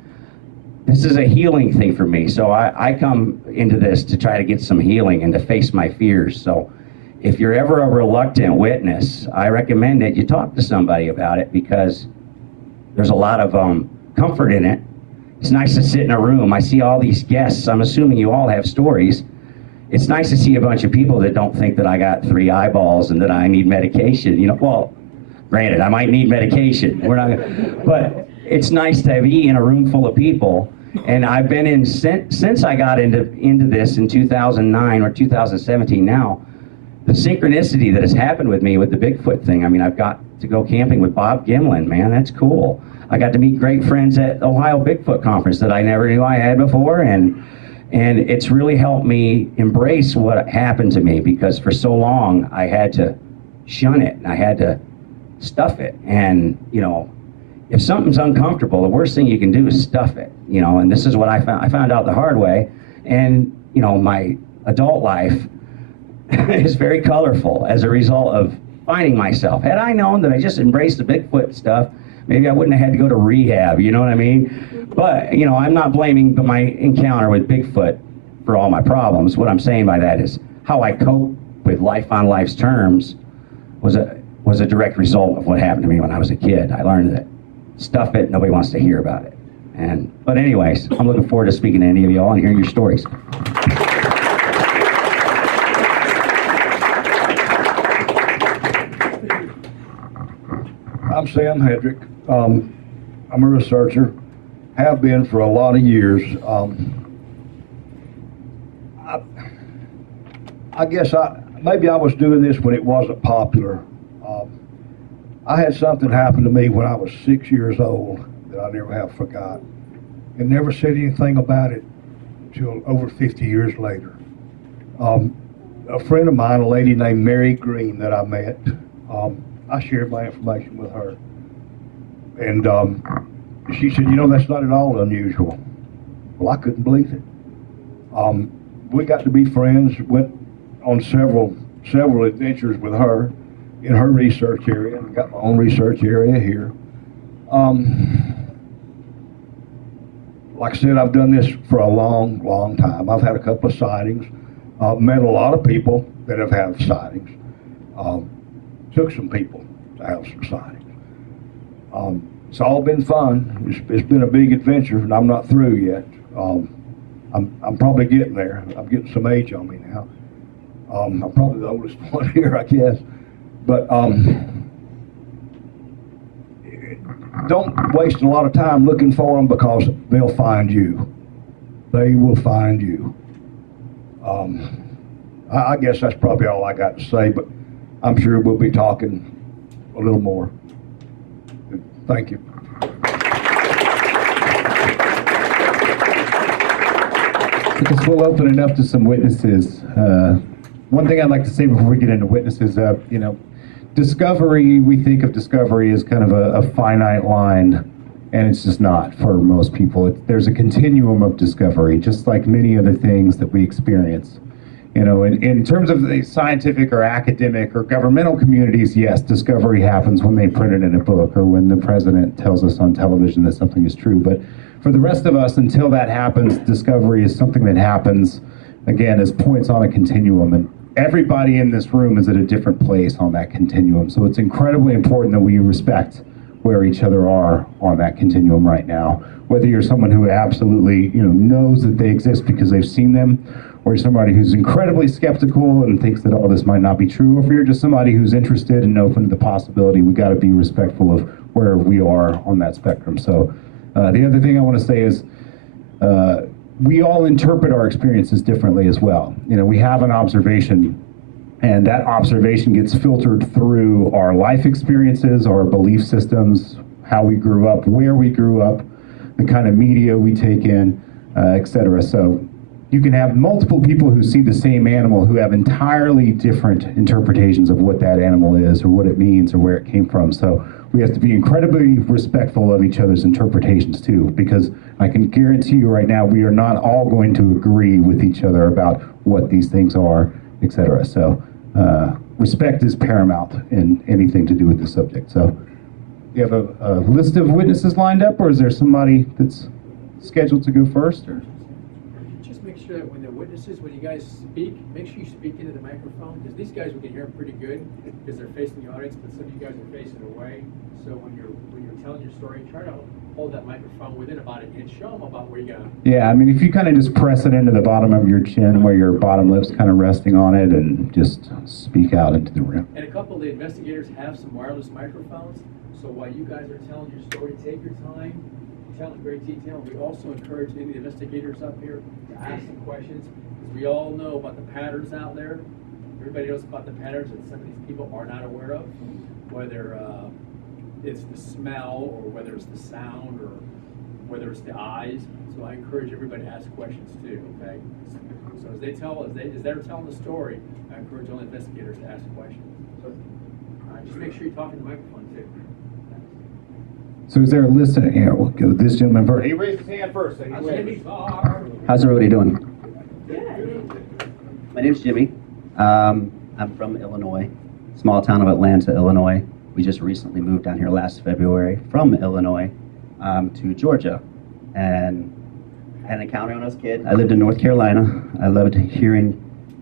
this is a healing thing for me. So I come into this to try to get some healing and to face my fears. So if you're ever a reluctant witness, I recommend that you talk to somebody about it, because there's a lot of comfort in it. It's nice to sit in a room. I see all these guests. I'm assuming you all have stories. It's nice to see a bunch of people that don't think that I got 3 eyeballs and that I need medication. You know, well, granted, I might need medication. But it's nice to be in a room full of people. And I've been in, since I got into this in 2009 or 2017 now, the synchronicity that has happened with me with the Bigfoot thing. I mean, I've got to go camping with Bob Gimlin, man, that's cool. I got to meet great friends at Ohio Bigfoot Conference that I never knew I had before, and it's really helped me embrace what happened to me, because for so long I had to shun it, and I had to stuff it. And, you know, if something's uncomfortable, the worst thing you can do is stuff it, you know, and this is what I found out the hard way. And, you know, my adult life is very colorful as a result of finding myself. Had I known that I just embraced the Bigfoot stuff, maybe I wouldn't have had to go to rehab, you know what I mean? But, you know, I'm not blaming my encounter with Bigfoot for all my problems. What I'm saying by that is how I cope with life on life's terms was a direct result of what happened to me when I was a kid. I learned that stuff it, nobody wants to hear about it. But anyways, I'm looking forward to speaking to any of y'all and hearing your stories. I'm Sam Hedrick. I'm a researcher, have been for a lot of years. I guess maybe I was doing this when it wasn't popular. I had something happen to me when I was 6 years old that I never have forgot, and never said anything about it until over 50 years later. A friend of mine, a lady named Mary Green that I met, I shared my information with her, and she said, you know, that's not at all unusual. Well, I couldn't believe it. We got to be friends, went on several several adventures with her in her research area. I've got my own research area here. Like I said, I've done this for a long, long time. I've had a couple of sightings. Met a lot of people that have had sightings. Took some people to have some sightings. It's all been fun. It's been a big adventure, and I'm not through yet. I'm probably getting there. I'm getting some age on me now. I'm probably the oldest one here, I guess. But don't waste a lot of time looking for them, because they'll find you. They will find you. I guess that's probably all I got to say, but I'm sure we'll be talking a little more. Thank you. Because we'll open it up to some witnesses. One thing I'd like to say before we get into witnesses, discovery, we think of discovery as kind of a finite line, and it's just not for most people. There's a continuum of discovery, just like many other things that we experience. In terms of the scientific or academic or governmental communities, yes, discovery happens when they print it in a book or when the president tells us on television that something is true. But for the rest of us, until that happens, discovery is something that happens, again, as points on a continuum. And everybody in this room is at a different place on that continuum. So it's incredibly important that we respect where each other are on that continuum right now. Whether you're someone who absolutely knows that they exist because they've seen them, or you're somebody who's incredibly skeptical and thinks that all this might not be true, or if you're just somebody who's interested and open to the possibility, we got to be respectful of where we are on that spectrum. So the other thing I want to say is we all interpret our experiences differently as well. We have an observation, and that observation gets filtered through our life experiences, our belief systems, how we grew up, where we grew up, the kind of media we take in, etc. So you can have multiple people who see the same animal who have entirely different interpretations of what that animal is or what it means or where it came from. So we have to be incredibly respectful of each other's interpretations too, because I can guarantee you right now we are not all going to agree with each other about what these things are, etc. So respect is paramount in anything to do with this subject. So you have a list of witnesses lined up, or is there somebody that's scheduled to go first? Or? Just make sure that when you guys speak, make sure you speak into the microphone, because these guys, we can hear them pretty good because they're facing the audience, but some of you guys are facing away. So when you're telling your story, try to hold that microphone within about an inch. Show them about where you got. Yeah, I mean, if you kind of just press it into the bottom of your chin where your bottom lip's kind of resting on it, and just speak out into the room. And a couple of the investigators have some wireless microphones, so while you guys are telling your story, take your time, tell in great detail. We also encourage any of the investigators up here to ask some questions, because we all know about the patterns out there. Everybody knows about the patterns that some of these people are not aware of, whether it's the smell, or whether it's the sound, or whether it's the eyes. So I encourage everybody to ask questions too, okay? So as they're telling the story, I encourage all investigators to ask questions. So just make sure you're talking to the microphone too. So is there a list of, here, we'll go this gentleman first. He raised his hand first. So How's everybody doing? My name's Jimmy. I'm from Illinois, small town of Atlanta, Illinois. We just recently moved down here last February from Illinois to Georgia, and had an encounter when I was a kid. I lived in North Carolina. I loved hearing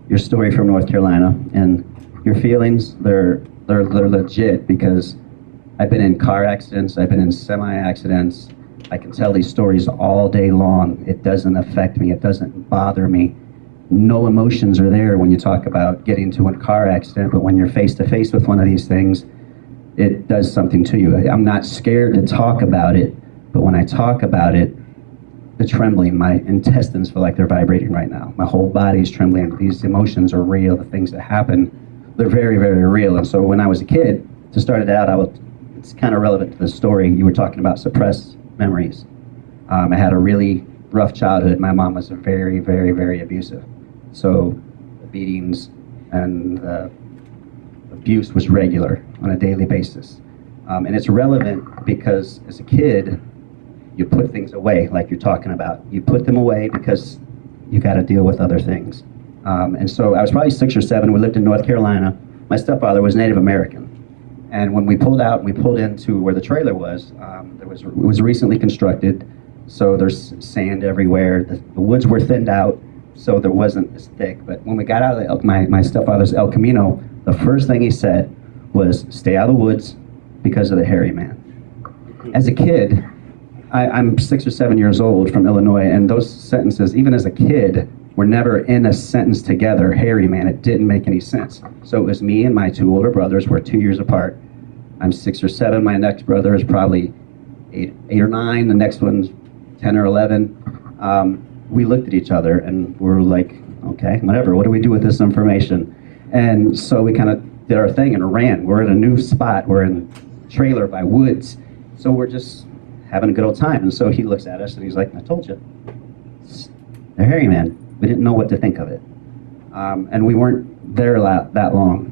your story from North Carolina, and your feelings, they're legit, because I've been in car accidents, I've been in semi-accidents. I can tell these stories all day long. It doesn't affect me, it doesn't bother me. No emotions are there when you talk about getting into a car accident, but when you're face to face with one of these things, it does something to you. I'm not scared to talk about it, but when I talk about it, the trembling, my intestines feel like they're vibrating right now. My whole body's trembling. These emotions are real. The things that happen, they're very, very real. And so when I was a kid, to start it out, it's kind of relevant to the story. You were talking about suppressed memories. I had a really rough childhood. My mom was very, very, very abusive. So the beatings and abuse was regular on a daily basis. And it's relevant because as a kid, you put things away like you're talking about. You put them away because you got to deal with other things. And so I was probably 6 or 7. We lived in North Carolina. My stepfather was Native American. And when we pulled out, we pulled into where the trailer was. It was recently constructed, so there's sand everywhere. The woods were thinned out, so there wasn't as thick. But when we got out of my stepfather's El Camino, the first thing he said was, "Stay out of the woods because of the hairy man." As a kid, I'm 6 or 7 years old from Illinois, and those sentences, even as a kid, were never in a sentence together. Hairy man, it didn't make any sense. So it was me and my 2 older brothers. We're 2 years apart. I'm 6 or 7. My next brother is probably 8 or 9. The next one's 10 or 11. We looked at each other and we were like, okay, whatever. What do we do with this information? And so we kind of did our thing and ran. We're in a new spot. We're in a trailer by woods. So we're just having a good old time. And so he looks at us and he's like, I told you. It's a hairy man. We didn't know what to think of it. And we weren't there that long.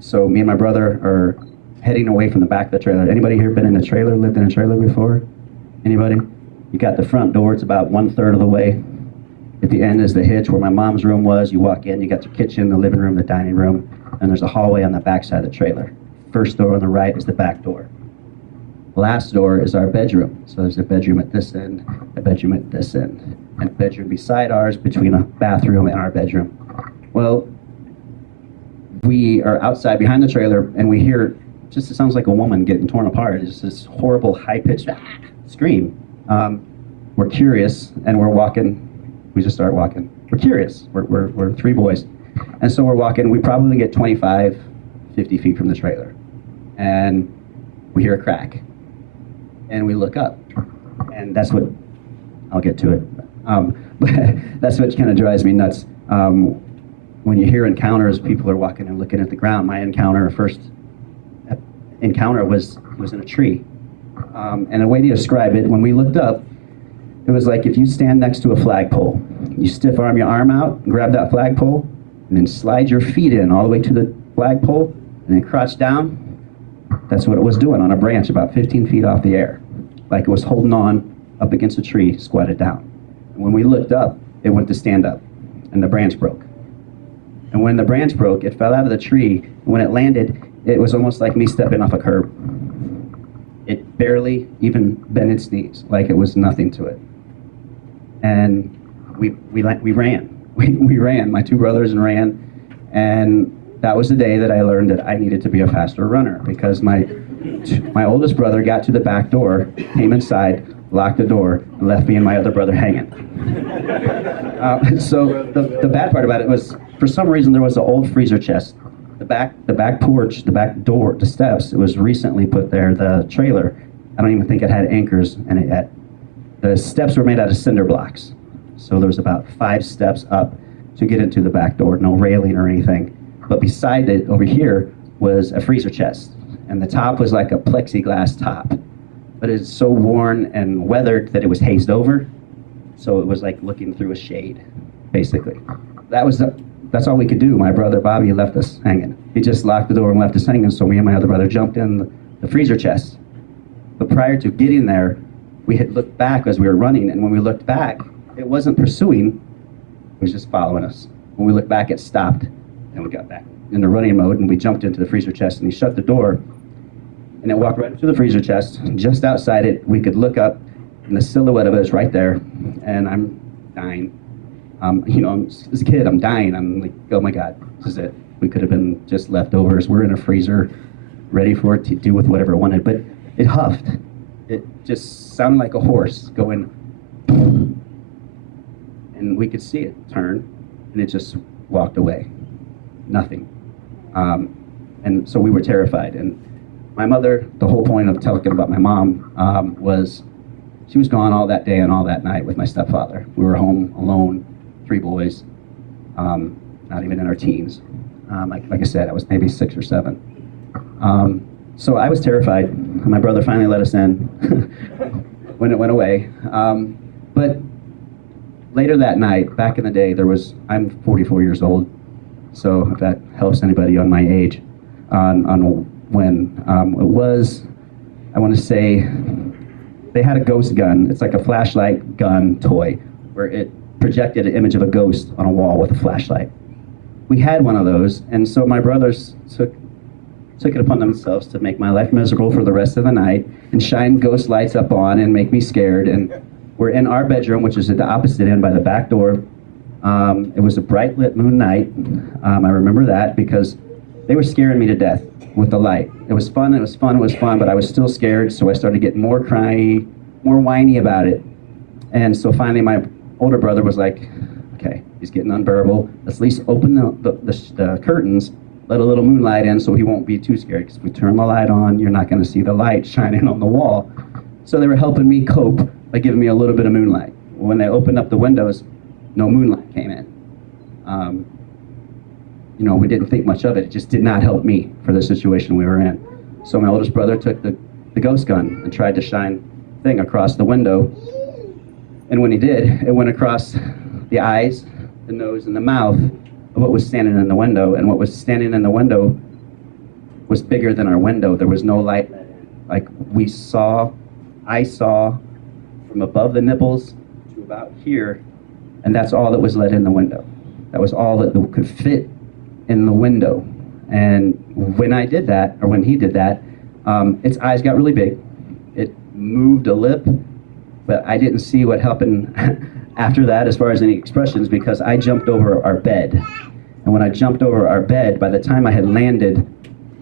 So me and my brother are heading away from the back of the trailer. Anybody here been in a trailer, lived in a trailer before? Anybody? You got the front door, it's about 1/3 of the way. At the end is the hitch where my mom's room was. You walk in, you got the kitchen, the living room, the dining room, and there's a hallway on the back side of the trailer. First door on the right is the back door. Last door is our bedroom. So there's a bedroom at this end, a bedroom at this end, and a bedroom beside ours between a bathroom and our bedroom. Well, we are outside behind the trailer and we hear, just it sounds like a woman getting torn apart. It's this horrible high-pitched scream. We're curious and we're walking. We just start walking. We're curious. We're 3 boys. And so we're walking. We probably get 25, 50 feet from the trailer. And we hear a crack. And we look up. And that's what, I'll get to it. But that's what kind of drives me nuts. When you hear encounters, people are walking and looking at the ground. My first encounter was in a tree. And the way to describe it, when we looked up, it was like if you stand next to a flagpole, you stiff arm your arm out, and grab that flagpole, and then slide your feet in all the way to the flagpole, and then crouch down. That's what it was doing on a branch about 15 feet off the air. Like it was holding on up against a tree, squatted down. And when we looked up, it went to stand up, and the branch broke. And when the branch broke, it fell out of the tree, and when it landed, it was almost like me stepping off a curb. It barely even bent its knees, like it was nothing to it. And we ran. We ran, my 2 brothers, and ran. And that was the day that I learned that I needed to be a faster runner, because my oldest brother got to the back door, came inside, locked the door, and left me and my other brother hanging. So the bad part about it was, for some reason, there was an old freezer chest. The back porch, the back door, the steps, it was recently put there. The trailer, I don't even think it had anchors in it yet. The steps were made out of cinder blocks. So there was about 5 steps up to get into the back door, no railing or anything. But beside it, over here, was a freezer chest. And the top was like a plexiglass top. But it's so worn and weathered that it was hazed over. So it was like looking through a shade, basically. That's all we could do. My brother Bobby left us hanging. He just locked the door and left us hanging, so me and my other brother jumped in the freezer chest. But prior to getting there, we had looked back as we were running, and when we looked back, it wasn't pursuing, it was just following us. When we looked back, it stopped, and we got back into running mode, and we jumped into the freezer chest, and he shut the door, and it walked right into the freezer chest. Just outside it, we could look up, and the silhouette of it is right there, and I'm dying. As a kid, I'm dying. I'm like, oh my God, this is it. We could have been just leftovers. We're in a freezer, ready for it to do with whatever it wanted. But it huffed. It just sounded like a horse going, and we could see it turn, and it just walked away. Nothing. And so we were terrified. And my mother, the whole point of talking about my mom was she was gone all that day and all that night with my stepfather. We were home alone. 3 boys, not even in our teens. Like I said, I was maybe 6 or 7. So I was terrified. My brother finally let us in when it went away. But later that night, back in the day, I'm 44 years old, so if that helps anybody on my age, on when it was, I want to say, they had a ghost gun. It's like a flashlight gun toy, where it projected an image of a ghost on a wall with a flashlight. We had one of those, and so my brothers took it upon themselves to make my life miserable for the rest of the night and shine ghost lights up on and make me scared. And we're in our bedroom, which is at the opposite end by the back door. It was a bright lit moon night. I remember that because they were scaring me to death with the light. It was fun, but I was still scared, so I started getting more cryy, more whiny about it. And so finally my older brother was like, okay, he's getting unbearable. Let's at least open the curtains, let a little moonlight in so he won't be too scared, because if we turn the light on, you're not gonna see the light shining on the wall. So they were helping me cope by giving me a little bit of moonlight. When they opened up the windows, no moonlight came in. We didn't think much of it. It just did not help me for the situation we were in. So my oldest brother took the ghost gun and tried to shine thing across the window. And when he did, it went across the eyes, the nose, and the mouth of what was standing in the window. And what was standing in the window was bigger than our window. There was no light. Like I saw from above the nipples to about here, and that's all that was let in the window. That was all that could fit in the window. And when I did that, or when he did that, its eyes got really big. It moved a lip, but I didn't see what happened after that as far as any expressions, because I jumped over our bed. And when I jumped over our bed, by the time I had landed,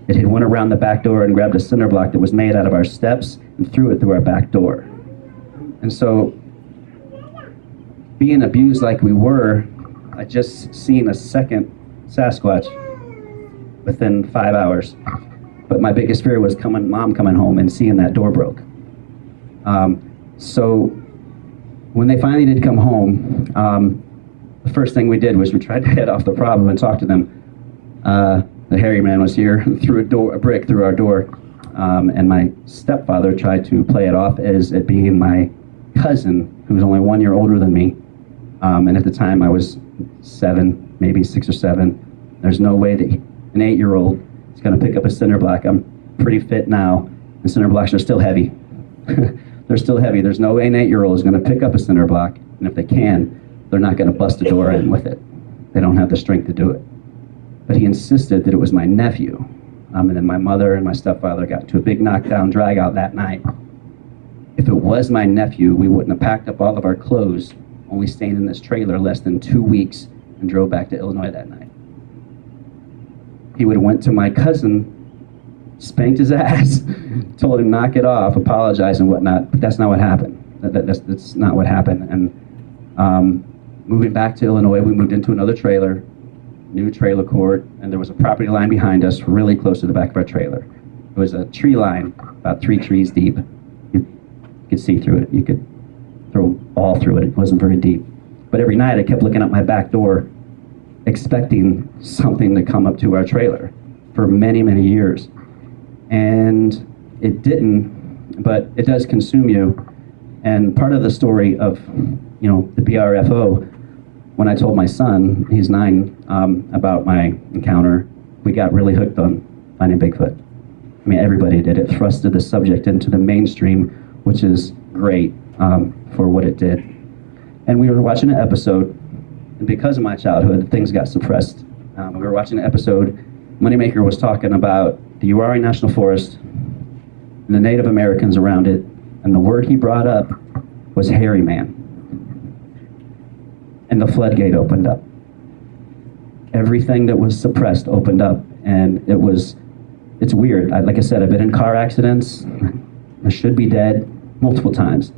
it had went around the back door and grabbed a cinder block that was made out of our steps and threw it through our back door. And so, being abused like we were, I just seen a second Sasquatch within 5 hours. But my biggest fear was mom coming home and seeing that door broke. So when they finally did come home, the first thing we did was we tried to head off the problem and talk to them. The hairy man was here and threw a brick through our door. And my stepfather tried to play it off as it being my cousin, who was only 1 year older than me. And at the time I was 7, maybe 6 or 7. There's no way that an 8-year-old is going to pick up a cinder block. I'm pretty fit now, and cinder blocks are still heavy. They're still heavy. There's no way an 8-year-old is going to pick up a cinder block, and if they can, they're not going to bust a door in with it. They don't have the strength to do it. But he insisted that it was my nephew. And then my mother and my stepfather got into a big knockdown drag out that night. If it was my nephew, we wouldn't have packed up all of our clothes, only staying in this trailer less than 2 weeks, and drove back to Illinois that night. He would have went to my cousin, spanked his ass, told him knock it off, apologize and whatnot, but that's not what happened. That's not what happened. And moving back to Illinois, we moved into another trailer, new trailer court, and there was a property line behind us really close to the back of our trailer. It was a tree line about 3 trees deep. You could see through it. You could throw a ball through it. It wasn't very deep. But every night I kept looking out my back door expecting something to come up to our trailer for many, many years. And it didn't, but it does consume you. And part of the story of, the BRFO, when I told my son, he's 9, about my encounter, we got really hooked on finding Bigfoot. I mean, everybody did. It thrusted the subject into the mainstream, which is great for what it did. And we were watching an episode, and because of my childhood, things got suppressed. We were watching an episode, Moneymaker was talking about the Uwharrie National Forest and the Native Americans around it, and the word he brought up was hairy man. And the floodgate opened up. Everything that was suppressed opened up, and it's weird. Like I said, I've been in car accidents. I should be dead multiple times.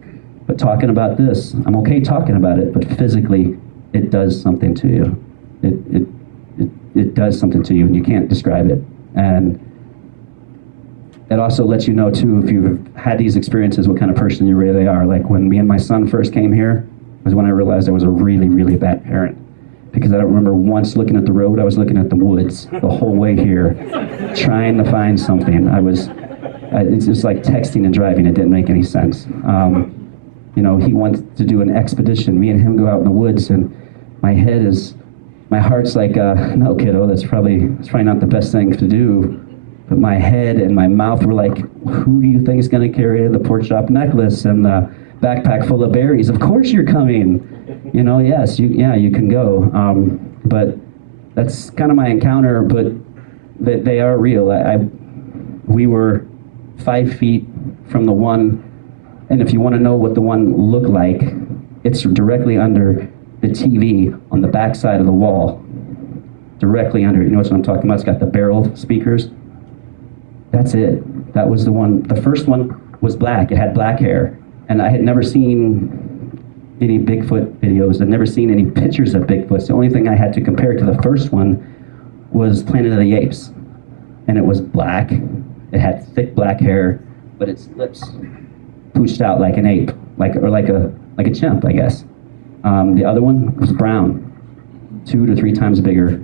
But talking about this, I'm okay talking about it, but physically, it does something to you. It does something to you, and you can't describe it. And it also lets you know, too, if you've had these experiences, what kind of person you really are. Like when me and my son first came here, was when I realized I was a really, really bad parent. Because I don't remember once looking at the road, I was looking at the woods the whole way here, trying to find something. It's just like texting and driving, it didn't make any sense. He wanted to do an expedition. Me and him go out in the woods, and my heart's like, no, kiddo, that's probably not the best thing to do. But my head and my mouth were like, who do you think is going to carry the pork chop necklace and the backpack full of berries. Of course you're coming. You know, yes, you can go. But that's kind of my encounter, but they are real. We were 5 feet from the one, and if you want to know what the one looked like, it's directly under the TV on the back side of the wall. Directly under it. You know what I'm talking about? It's got the barrel speakers. That's it. That was the one. The first one was black. It had black hair. And I had never seen any Bigfoot videos. I'd never seen any pictures of Bigfoot. The only thing I had to compare to the first one was Planet of the Apes. And it was black. It had thick black hair, but its lips pooched out like an ape, like a chimp, I guess. The other one was brown, 2 to 3 times bigger.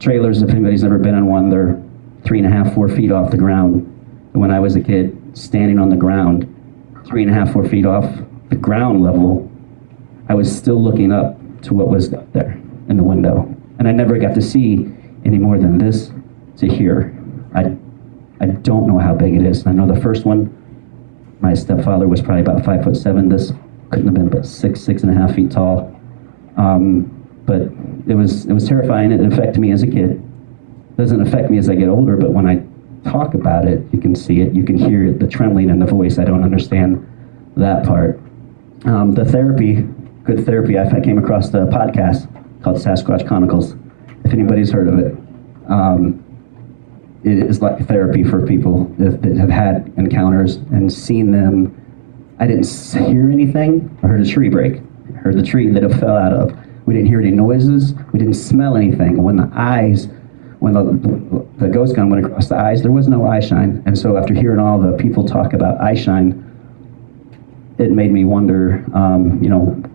Trailers, if anybody's ever been on one, they're 3.5, 4 feet off the ground. And when I was a kid, standing on the ground, 3.5, 4 feet off the ground level, I was still looking up to what was up there in the window. And I never got to see any more than this to here. I don't know how big it is. I know the first one, my stepfather was probably about 5'7". This couldn't have been but 6.5 feet tall. But it was terrifying. It affected me as a kid. It doesn't affect me as I get older, but when I talk about it, you can see it, you can hear it, the trembling in the voice. I don't understand that part. The therapy, good therapy, I came across the podcast called Sasquatch Chronicles, if anybody's heard of it. It is like therapy for people that have had encounters and seen them. I didn't hear anything. I heard a tree break. I heard the tree that it fell out of. We didn't hear any noises. We didn't smell anything. When the ghost gun went across the eyes, there was no eye shine. And so after hearing all the people talk about eye shine, it made me wonder,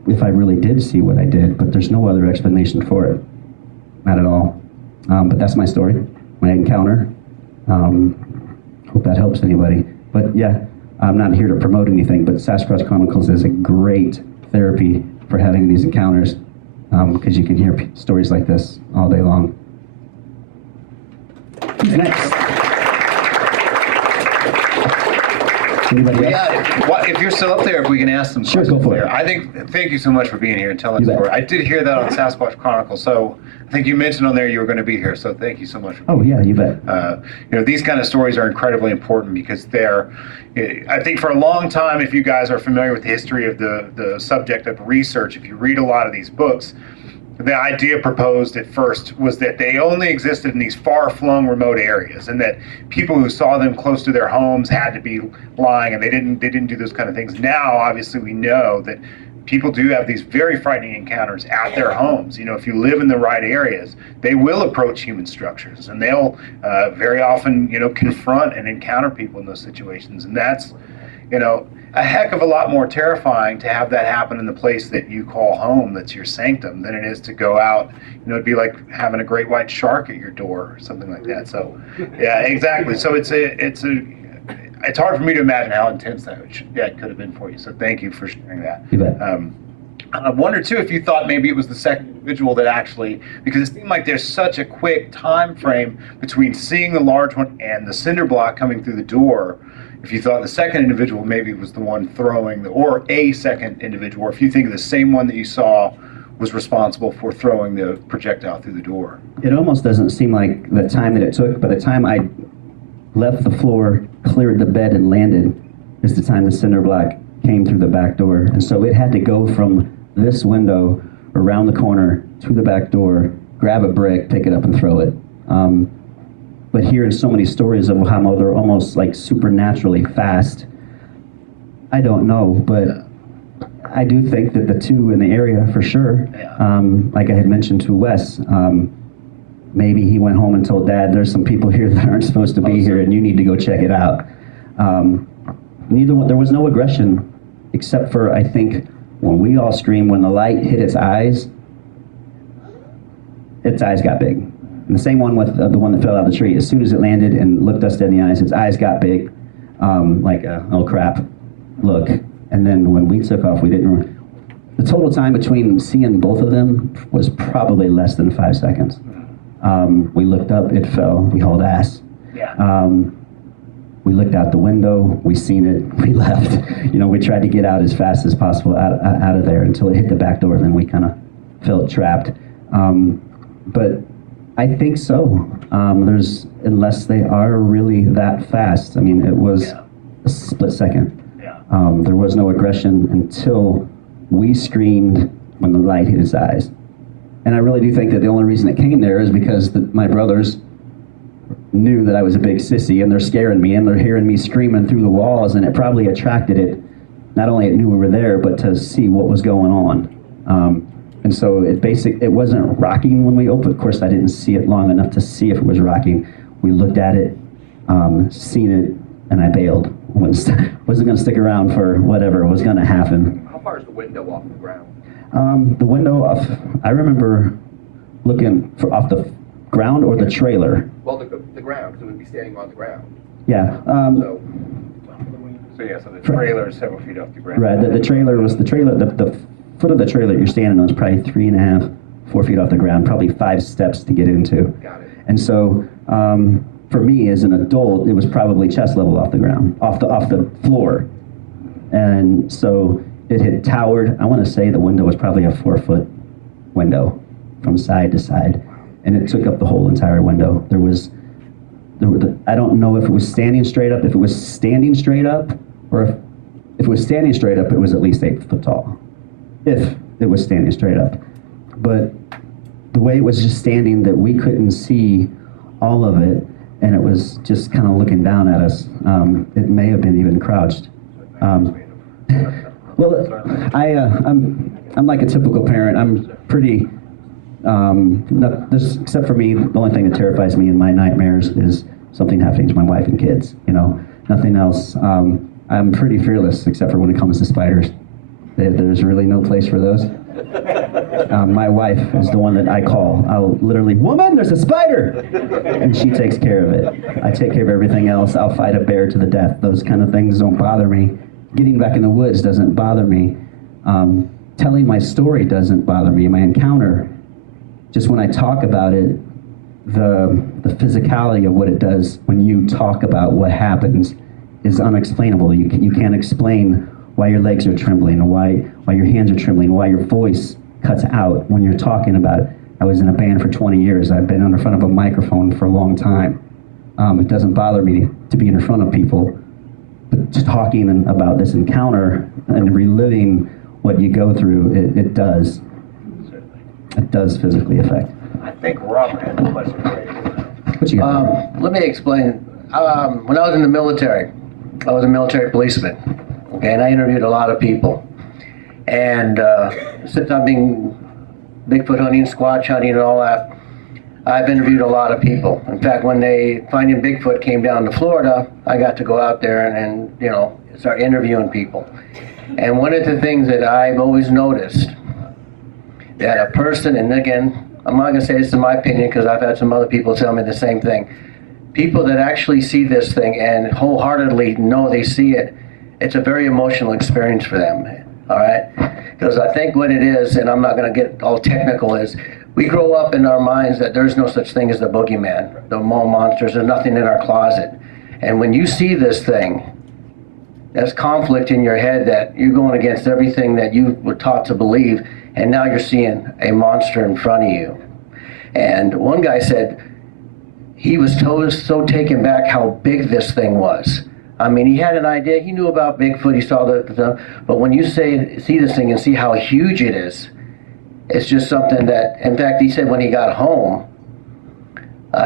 if I really did see what I did, but there's no other explanation for it. Not at all. But that's my story, my encounter. Hope that helps anybody. But yeah, I'm not here to promote anything, but Sasquatch Chronicles is a great therapy for having these encounters, because you can hear stories like this all day long. Who's next? Anybody else? Yeah, if you're still up there, if we can ask them. Sure, go for it. Thank you so much for being here and telling the story. I did hear that on Sasquatch Chronicles, so I think you mentioned on there you were going to be here, so thank you so much. Oh yeah, you bet. These kind of stories are incredibly important because I think for a long time, if you guys are familiar with the history of the subject of research, if you read a lot of these books, the idea proposed at first was that they only existed in these far-flung remote areas, and that people who saw them close to their homes had to be lying, and they didn't do those kind of things. Now, obviously, we know that people do have these very frightening encounters at their homes. If you live in the right areas, they will approach human structures, and they'll very often, confront and encounter people in those situations, and that's, a heck of a lot more terrifying to have that happen in the place that you call home, that's your sanctum, than it is to go out. It'd be like having a great white shark at your door or something like that. So, yeah, exactly. So it's hard for me to imagine how intense that could have been for you. So thank you for sharing that. You bet. I wonder too if you thought maybe it was the second individual that actually, because it seemed like there's such a quick time frame between seeing the large one and the cinder block coming through the door. If you thought the second individual maybe was the one throwing, or a second individual, or if you think the same one that you saw was responsible for throwing the projectile through the door. It almost doesn't seem like the time that it took. By the time I left the floor, cleared the bed, and landed, is the time the cinder block came through the back door. And so it had to go from this window around the corner to the back door, grab a brick, pick it up, and throw it. But hearing so many stories of how they're almost like supernaturally fast, I don't know, but I do think that the two in the area for sure, like I had mentioned to Wes, maybe he went home and told Dad, there's some people here that aren't supposed to be here and you need to go check it out. There was no aggression, except for, I think, when we all screamed, when the light hit its eyes got big. And the same one with the one that fell out of the tree. As soon as it landed and looked us dead in the eyes, its eyes got big, like a, oh crap, look. And then when we took off, the total time between seeing both of them was probably less than 5 seconds. We looked up, it fell, we hauled ass. Yeah. We looked out the window, we seen it, we left. You know, we tried to get out as fast as possible out of there until it hit the back door, then we kind of felt trapped. But I think so. Unless they are really that fast. I mean, it was a split second. There was no aggression until we screamed when the light hit his eyes. And I really do think that the only reason it came there is because my brothers knew that I was a big sissy, and they're scaring me, and they're hearing me screaming through the walls, and it probably attracted it. Not only it knew we were there, but to see what was going on. And so it wasn't rocking when we opened. Of course, I didn't see it long enough to see if it was rocking. We looked at it, seen it, and I bailed. Wasn't going to stick around for whatever was going to happen. How far is the window off the ground? The window off, I remember looking off the ground or the trailer. Well, the ground, because it would be standing on the ground. Yeah. So the trailer is several feet off the ground. Right, the trailer, the foot of the trailer you're standing on is probably 3.5, 4 feet off the ground, probably 5 steps to get into. Got it. And so, for me as an adult, it was probably chest level off the ground, off the floor. And so it had towered. I want to say the window was probably a 4-foot window from side to side, and it took up the whole entire window. I don't know if it was standing straight up. If it was standing straight up, or if it was standing straight up, it was at least 8 foot tall. If it was standing straight up, but the way it was just standing, that we couldn't see all of it, and it was just kind of looking down at us. It may have been even crouched. Well, I'm like a typical parent. I'm pretty, except for me, the only thing that terrifies me in my nightmares is something happening to my wife and kids, you know, nothing else. I'm pretty fearless, except for when it comes to spiders. There's really no place for those. My wife is the one that I call. I'll literally, woman, there's a spider! And she takes care of it. I take care of everything else. I'll fight a bear to the death. Those kind of things don't bother me. Getting back in the woods doesn't bother me. Telling my story doesn't bother me. My encounter, just when I talk about it, the physicality of what it does when you talk about what happens is unexplainable. You can't explain why your legs are trembling, or why your hands are trembling, why your voice cuts out when you're talking about it. I was in a band for 20 years. I've been in front of a microphone for a long time. It doesn't bother me to be in front of people, but talking about this encounter and reliving what you go through, it does physically affect. I think Robert had a question for you. What you got? Let me explain. When I was in the military, I was a military policeman. Okay, and I interviewed a lot of people. And since I've been Bigfoot hunting, Squatch hunting, and all that, I've interviewed a lot of people. In fact, when Finding Bigfoot came down to Florida, I got to go out there and you know, start interviewing people. And one of the things that I've always noticed, that a person, and again, I'm not going to say this is my opinion because I've had some other people tell me the same thing. People that actually see this thing and wholeheartedly know they see it, it's a very emotional experience for them, all right? Because I think what it is, and I'm not going to get all technical, is we grow up in our minds that there's no such thing as the boogeyman, the mole monsters, there's nothing in our closet. And when you see this thing, there's conflict in your head that you're going against everything that you were taught to believe, and now you're seeing a monster in front of you. And one guy said he was so taken back how big this thing was. I mean, he had an idea. He knew about Bigfoot. He saw but when you see this thing and see how huge it is, it's just something that, in fact, he said when he got home,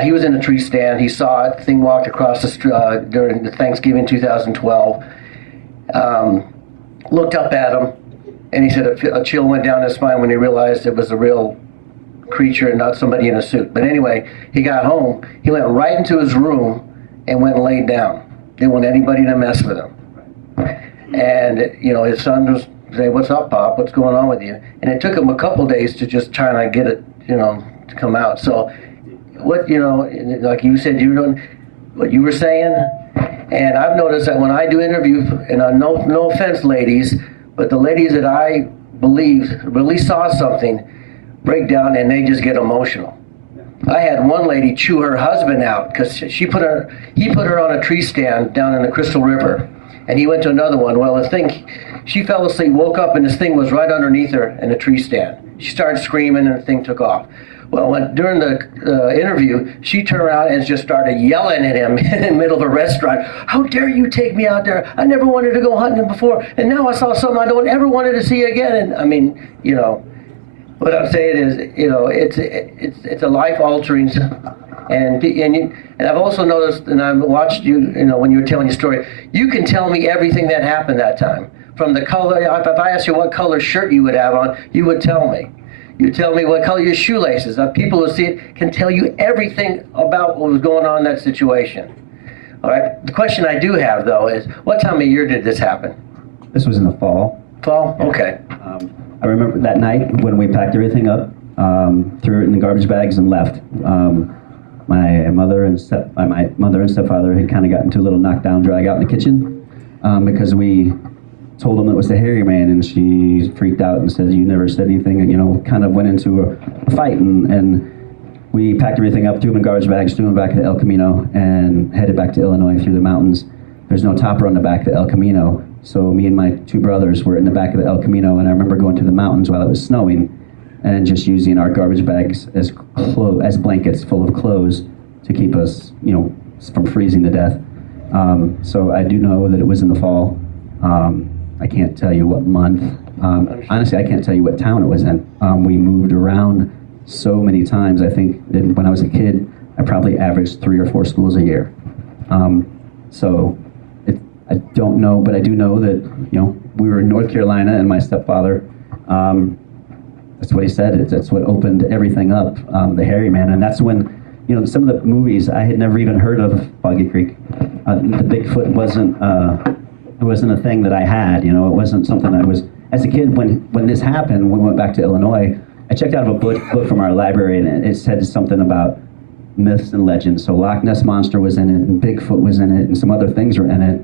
he was in a tree stand. He saw it. The thing walked across the street during the Thanksgiving 2012. Looked up at him, and he said a chill went down his spine when he realized it was a real creature and not somebody in a suit. But anyway, he got home. He went right into his room and went and laid down. Didn't want anybody to mess with him. And, you know, his son was saying, "What's up, Pop? What's going on with you?" And it took him a couple days to just try to get it, you know, to come out. So, what, you know, like you said, you were doing what you were saying. And I've noticed that when I do interviews, and no offense, ladies, but the ladies that I believe really saw something break down and they just get emotional. I had one lady chew her husband out because he put her on a tree stand down in the Crystal River, and he went to another one. Well, she fell asleep, woke up, and this thing was right underneath her in a tree stand. She started screaming, and the thing took off. Well, during the interview, she turned around and just started yelling at him in the middle of a restaurant. How dare you take me out there? I never wanted to go hunting before, and now I saw something I don't ever wanted to see again. And I mean, what I'm saying is, it's a life-altering, and I've also noticed, and I've watched you, when you were telling your story, you can tell me everything that happened that time. From the color, if I asked you what color shirt you would have on, you would tell me. You tell me what color your shoelaces. People who see it can tell you everything about what was going on in that situation. All right. The question I do have, though, is what time of year did this happen? This was in the fall. Fall? Okay. I remember that night when we packed everything up, threw it in the garbage bags and left. My mother and stepfather had kind of gotten into a little knockdown drag out in the kitchen because we told them it was the hairy man, and she freaked out and said, "You never said anything," and kind of went into a fight, and we packed everything up, threw them in garbage bags, threw them back to El Camino, and headed back to Illinois through the mountains. There's no topper on the back of the El Camino, so me and my two brothers were in the back of the El Camino, and I remember going to the mountains while it was snowing and just using our garbage bags as blankets full of clothes to keep us, from freezing to death. So I do know that it was in the fall. I can't tell you what month. Honestly, I can't tell you what town it was in. We moved around so many times. I think when I was a kid, I probably averaged 3 or 4 schools a year. I don't know, but I do know that, we were in North Carolina, and my stepfather, that's what he said. That's what opened everything up, the hairy man. And that's when, some of the movies, I had never even heard of Foggy Creek. The Bigfoot wasn't a thing that I had, it wasn't something I was, as a kid, when this happened, when we went back to Illinois, I checked out a book from our library, and it said something about myths and legends. So Loch Ness Monster was in it, and Bigfoot was in it, and some other things were in it.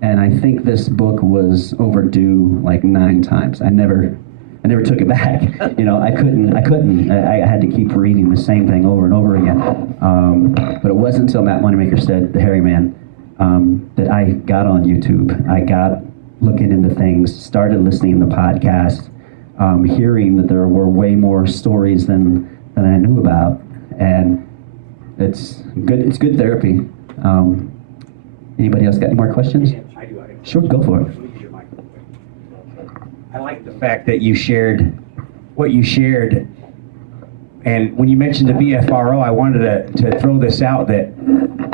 And I think this book was overdue like 9 times. I never took it back. I couldn't. I had to keep reading the same thing over and over again. But it wasn't until Matt Moneymaker said, the hairy man, that I got on YouTube. I got looking into things, started listening to podcasts, hearing that there were way more stories than I knew about. And it's good therapy. Anybody else got any more questions? I do. Sure, go for it. I like the fact that you shared what you shared. And when you mentioned the BFRO, I wanted to throw this out that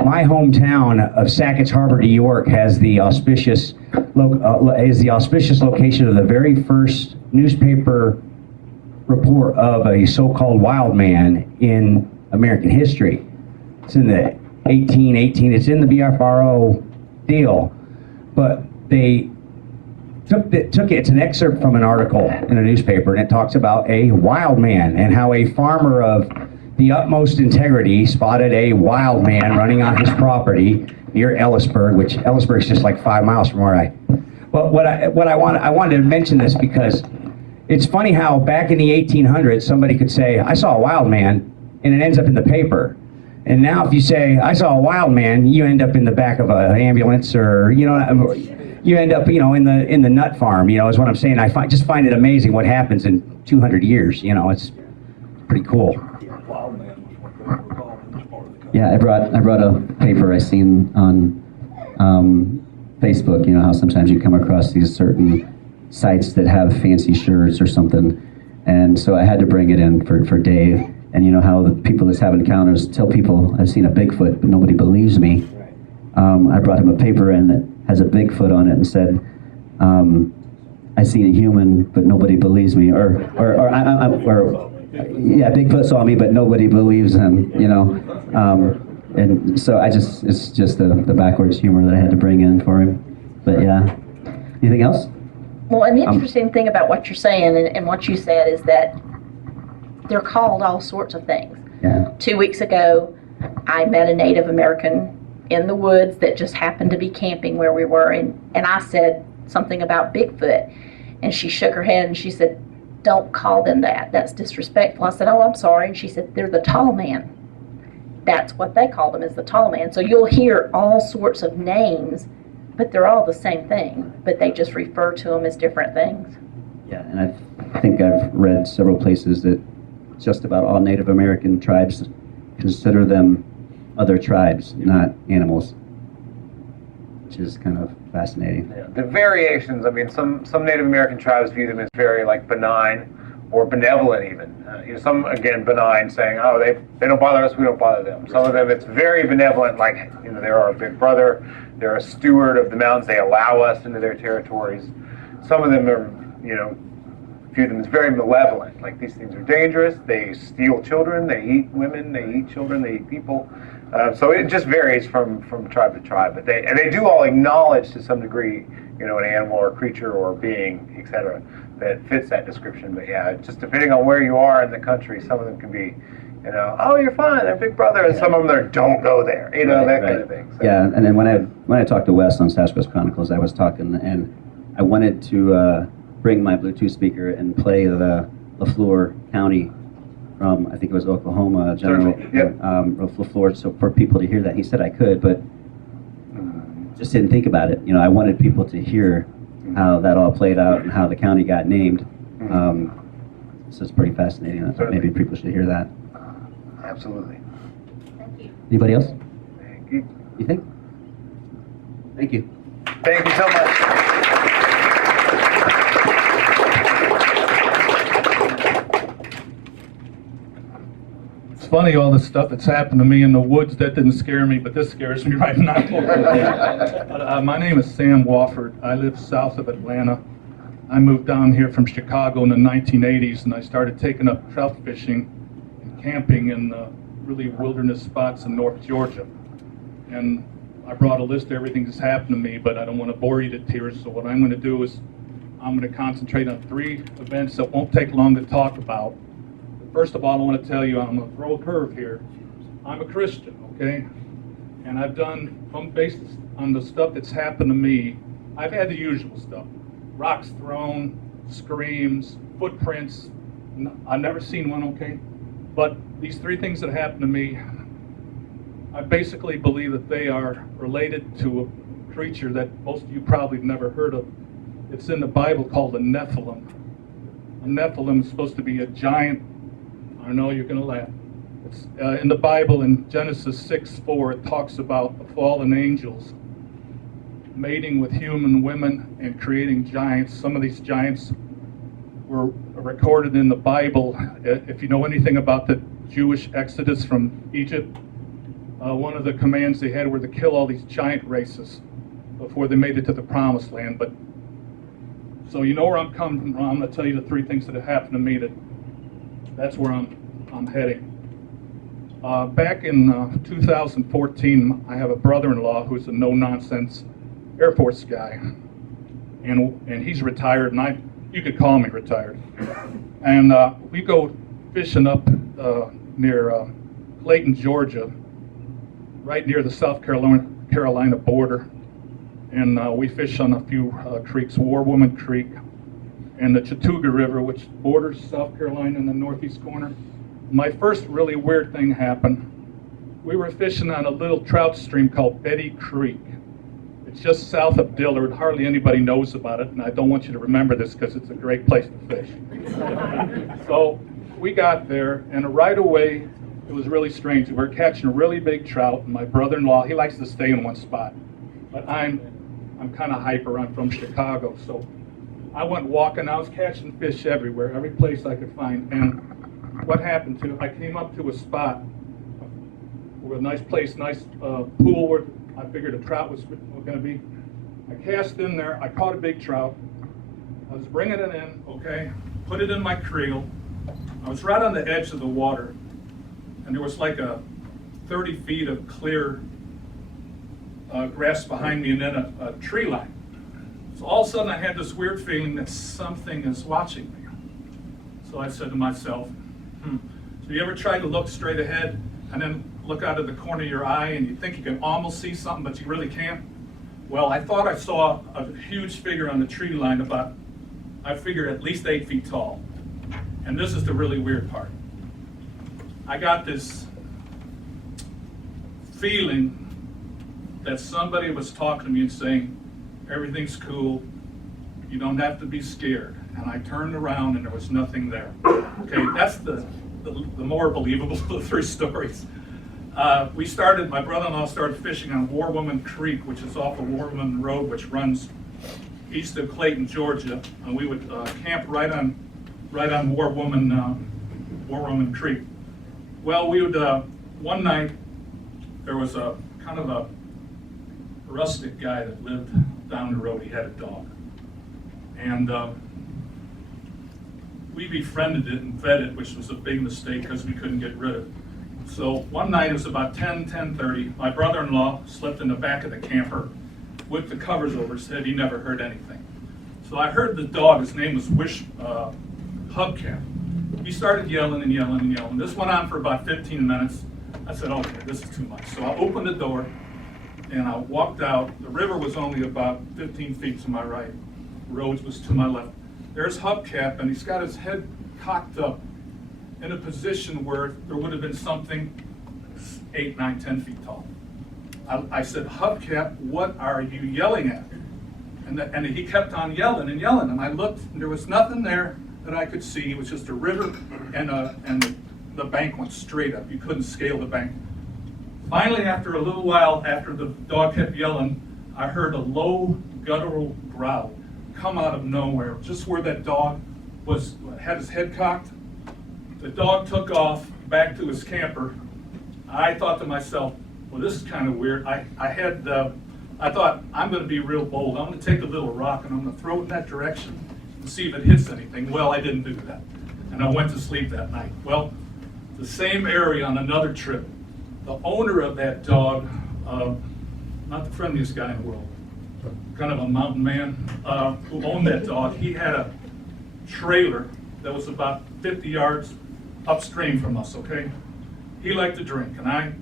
my hometown of Sasquatch Harbor, New York, has the auspicious location of the very first newspaper report of a so-called wild man in American history. It's in the 1818. It's in the BFRO deal, but they took it. It's an excerpt from an article in a newspaper, and it talks about a wild man and how a farmer of the utmost integrity spotted a wild man running on his property near Ellisburg, which Ellisburg's just like 5 miles from where I. But I wanted to mention this because it's funny how back in the 1800s somebody could say, "I saw a wild man," and it ends up in the paper. And now if you say, "I saw a wild man," you end up in the back of an ambulance, or you end up in the nut farm. Is what I'm saying. I just find it amazing what happens in 200 years. It's pretty cool. Yeah, I brought a paper I seen on Facebook. How sometimes you come across these certain sites that have fancy shirts or something, and so I had to bring it in for Dave. And how the people that have encounters tell people, "I've seen a Bigfoot," but nobody believes me. I brought him a paper in that has a Bigfoot on it and said, "I seen a human, but nobody believes me," or yeah, Bigfoot saw me, but nobody believes him. And so it's just the backwards humor that I had to bring in for him. But yeah, anything else? Well, an interesting thing about what you're saying and what you said is that they're called all sorts of things. Yeah. 2 weeks ago, I met a Native American in the woods that just happened to be camping where we were, and I said something about Bigfoot, and she shook her head and she said, don't call them that. That's disrespectful. I said, oh, I'm sorry. And she said, they're the tall man. That's what they call them, is the tall man. So you'll hear all sorts of names, but they're all the same thing, but they just refer to them as different things. Yeah, and I think I've read several places that just about all Native American tribes consider them other tribes, not animals, which is kind of fascinating. Yeah, the variations, I mean, some Native American tribes view them as very like benign or benevolent even. Some, again, benign, saying, oh, they don't bother us, we don't bother them. Some of them, it's very benevolent, like, they're our big brother, they're a steward of the mountains, they allow us into their territories. Some of them are, view them as very malevolent, like these things are dangerous, they steal children, they eat women, they eat children, they eat people. So it just varies from tribe to tribe, but they do all acknowledge to some degree, an animal or creature or being, etc., that fits that description. But yeah, just depending on where you are in the country, some of them can be, oh, you're fine, they're big brother, and some of them are don't go there, that kind of thing. So. Yeah, and then when I talked to Wes on Sasquatch Chronicles, I was talking, and I wanted to bring my Bluetooth speaker and play the LaFleur County from, I think it was Oklahoma, General LaFleur, so for people to hear that. He said I could, but just didn't think about it. I wanted people to hear how that all played out and how the county got named. So it's pretty fascinating. Maybe people should hear that. Absolutely. Thank you. Anybody else? Thank you. You think? Thank you. Thank you so much. It's funny, all the stuff that's happened to me in the woods. That didn't scare me, but this scares me right now. My name is Sam Wofford. I live south of Atlanta. I moved down here from Chicago in the 1980s, and I started taking up trout fishing and camping in really wilderness spots in North Georgia. And I brought a list of everything that's happened to me, but I don't want to bore you to tears, so what I'm going to do is I'm going to concentrate on 3 events that won't take long to talk about. First of all, I want to tell you, I'm going to throw a curve here. I'm a Christian, okay? And I've done, based on the stuff that's happened to me, I've had the usual stuff. Rocks thrown, screams, footprints. I've never seen one, okay? But these 3 things that happened to me, I basically believe that they are related to a creature that most of you probably have never heard of. It's in the Bible called a Nephilim. A Nephilim is supposed to be a giant. I know you're going to laugh. It's in the Bible in Genesis 6:4, it talks about the fallen angels mating with human women and creating giants. Some of these giants were recorded in the Bible. If you know anything about the Jewish exodus from Egypt, one of the commands they had were to kill all these giant races before they made it to the promised land. But so you know where I'm coming from. I'm going to tell you the 3 things that have happened to me that's where I'm heading. Back in 2014, I have a brother-in-law who's a no-nonsense Air Force guy, and he's retired, and you could call me retired. And we go fishing up near Clayton, Georgia, right near the South Carolina border, and we fish on a few creeks, War Woman Creek, and the Chattooga River, which borders South Carolina in the northeast corner. My first really weird thing happened. We were fishing on a little trout stream called Betty Creek. It's just south of Dillard. Hardly anybody knows about it, and I don't want you to remember this because it's a great place to fish. So we got there, and right away, it was really strange. We were catching a really big trout, and my brother-in-law, he likes to stay in one spot. But I'm kind of hyper. I'm from Chicago, so I went walking. I was catching fish everywhere, every place I could find. And what happened I came up to a spot with a nice place, nice pool where I figured a trout was going to be. I cast in there. I caught a big trout. I was bringing it in, okay, put it in my creel. I was right on the edge of the water, and there was like a 30 feet of clear grass behind me and then a tree line. So all of a sudden I had this weird feeling that something is watching me. So I said to myself, so you ever try to look straight ahead and then look out of the corner of your eye and you think you can almost see something but you really can't? Well, I thought I saw a huge figure on the tree line about, I figured at least 8 feet tall. And this is the really weird part. I got this feeling that somebody was talking to me and saying, everything's cool, you don't have to be scared. And I turned around and there was nothing there. Okay, that's the more believable of the three stories. My brother-in-law started fishing on War Woman Creek, which is off of War Woman Road, which runs east of Clayton, Georgia. And we would camp right on War Woman Creek. Well, we would, one night, there was a kind of a rustic guy that lived down the road. He had a dog. And we befriended it and fed it, which was a big mistake because we couldn't get rid of it. So one night, it was about 10:30, my brother-in-law slept in the back of the camper with the covers over his head. He never heard anything. So I heard the dog, his name was Hubcap. He started yelling and yelling and yelling. This went on for about 15 minutes. I said, okay, this is too much. So I opened the door and I walked out. The river was only about 15 feet to my right. Rhodes was to my left. There's Hubcap, and he's got his head cocked up in a position where there would have been something 8, 9, 10 feet tall. I said, Hubcap, what are you yelling at? And he kept on yelling and yelling, and I looked, and there was nothing there that I could see. It was just a river, and the bank went straight up. You couldn't scale the bank. Finally, after a little while, after the dog kept yelling, I heard a low guttural growl come out of nowhere, just where that dog had his head cocked. The dog took off back to his camper. I thought to myself, well, this is kind of weird. I thought, I'm going to be real bold. I'm going to take a little rock and I'm going to throw it in that direction and see if it hits anything. Well, I didn't do that. And I went to sleep that night. Well, the same area on another trip, the owner of that dog, not the friendliest guy in the world, kind of a mountain man who owned that dog, he had a trailer that was about 50 yards upstream from us, okay? He liked to drink, and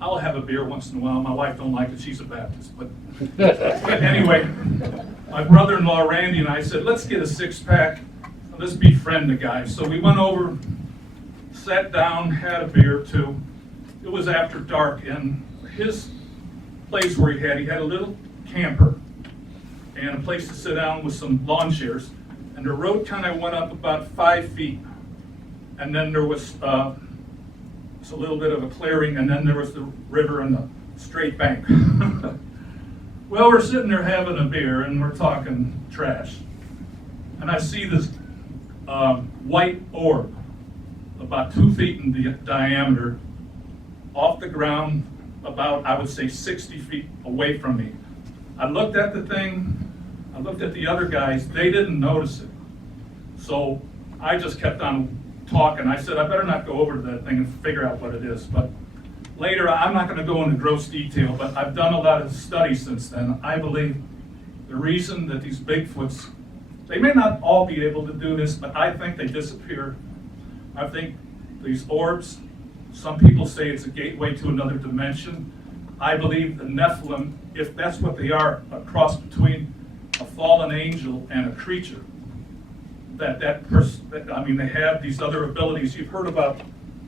I'll have a beer once in a while. My wife don't like it, she's a Baptist. But anyway, my brother-in-law Randy and I said, let's get a 6-pack, let's befriend the guy. So we went over, sat down, had a beer or two. It was after dark, and his place where he had a little camper and a place to sit down with some lawn chairs. And the road kind of went up about 5 feet. And then there was a little bit of a clearing, and then there was the river and the straight bank. Well, we're sitting there having a beer, and we're talking trash. And I see this white orb, about 2 feet in diameter, off the ground, about, I would say, 60 feet away from me. I looked at the thing, I looked at the other guys, they didn't notice it. So I just kept on talking. I said, I better not go over to that thing and figure out what it is. But later, I'm not going to go into gross detail, but I've done a lot of studies since then. I believe the reason that these Bigfoots, they may not all be able to do this, but I think they disappear. I think these orbs, some people say it's a gateway to another dimension. I believe the Nephilim, if that's what they are, a cross between a fallen angel and a creature, they have these other abilities. You've heard about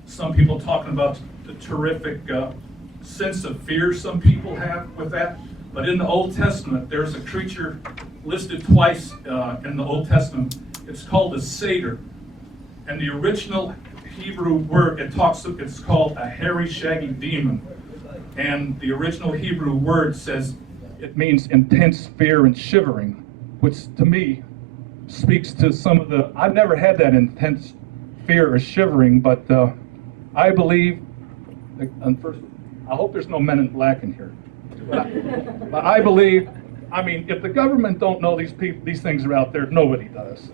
some people talking about the terrific sense of fear some people have with that. But in the Old Testament, there's a creature listed twice in the Old Testament. It's called a satyr. And the original Hebrew word, it's called a hairy, shaggy demon. And the original Hebrew word says it means intense fear and shivering, which to me speaks to some of the, I've never had that intense fear or shivering, but I believe, and first, I hope there's no men in black in here. But I believe, if the government don't know these things are out there, nobody does.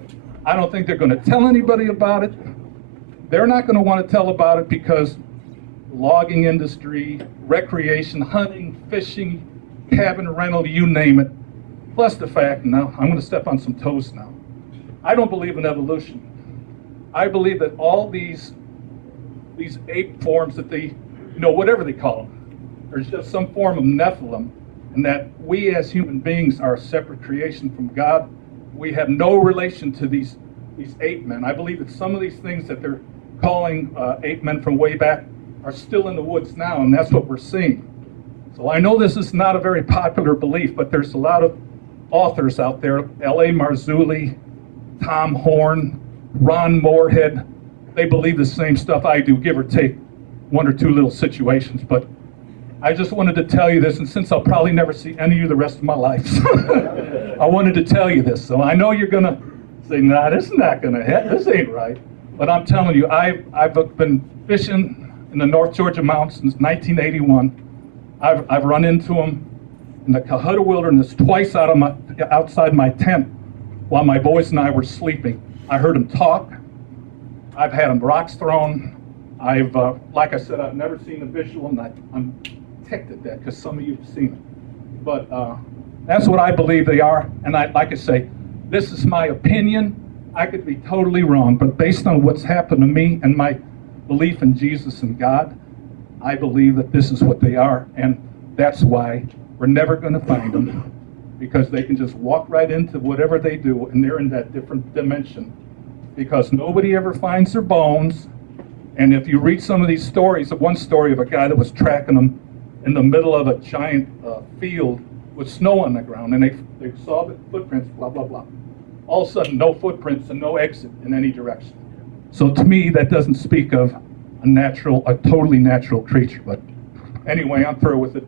I don't think they're going to tell anybody about it. They're not going to want to tell about it because logging industry, recreation, hunting, fishing, cabin rental, you name it. Plus the fact, now I'm going to step on some toes now. I don't believe in evolution. I believe that all these ape forms that they, whatever they call them, there's just some form of Nephilim, and that we as human beings are a separate creation from God. We have no relation to these these ape men. I believe that some of these things that they're calling ape men from way back are still in the woods now, and that's what we're seeing. So I know this is not a very popular belief, but there's a lot of authors out there, L.A. Marzulli, Tom Horn, Ron Moorhead. They believe the same stuff I do, give or take one or two little situations. But I just wanted to tell you this, and since I'll probably never see any of you the rest of my life, I wanted to tell you this. So I know you're going to say, nah, this is not going to hit. This ain't right. But I'm telling you, I've been fishing in the North Georgia mountains since 1981. I've run into them in the Cohutta Wilderness twice outside my tent while my boys and I were sleeping. I heard them talk. I've had them rocks thrown. Like I said, I've never seen a visual, and I'm ticked at that because some of you have seen it. But that's what I believe they are. And like I say, this is my opinion. I could be totally wrong, but based on what's happened to me and my belief in Jesus and God, I believe that this is what they are, and that's why we're never going to find them, because they can just walk right into whatever they do, and they're in that different dimension, because nobody ever finds their bones. And if you read some of these stories, one story of a guy that was tracking them in the middle of a giant field with snow on the ground, and they saw the footprints, blah, blah, blah. All of a sudden, no footprints and no exit in any direction. So to me, that doesn't speak of a totally natural creature. But anyway, I'm through with it.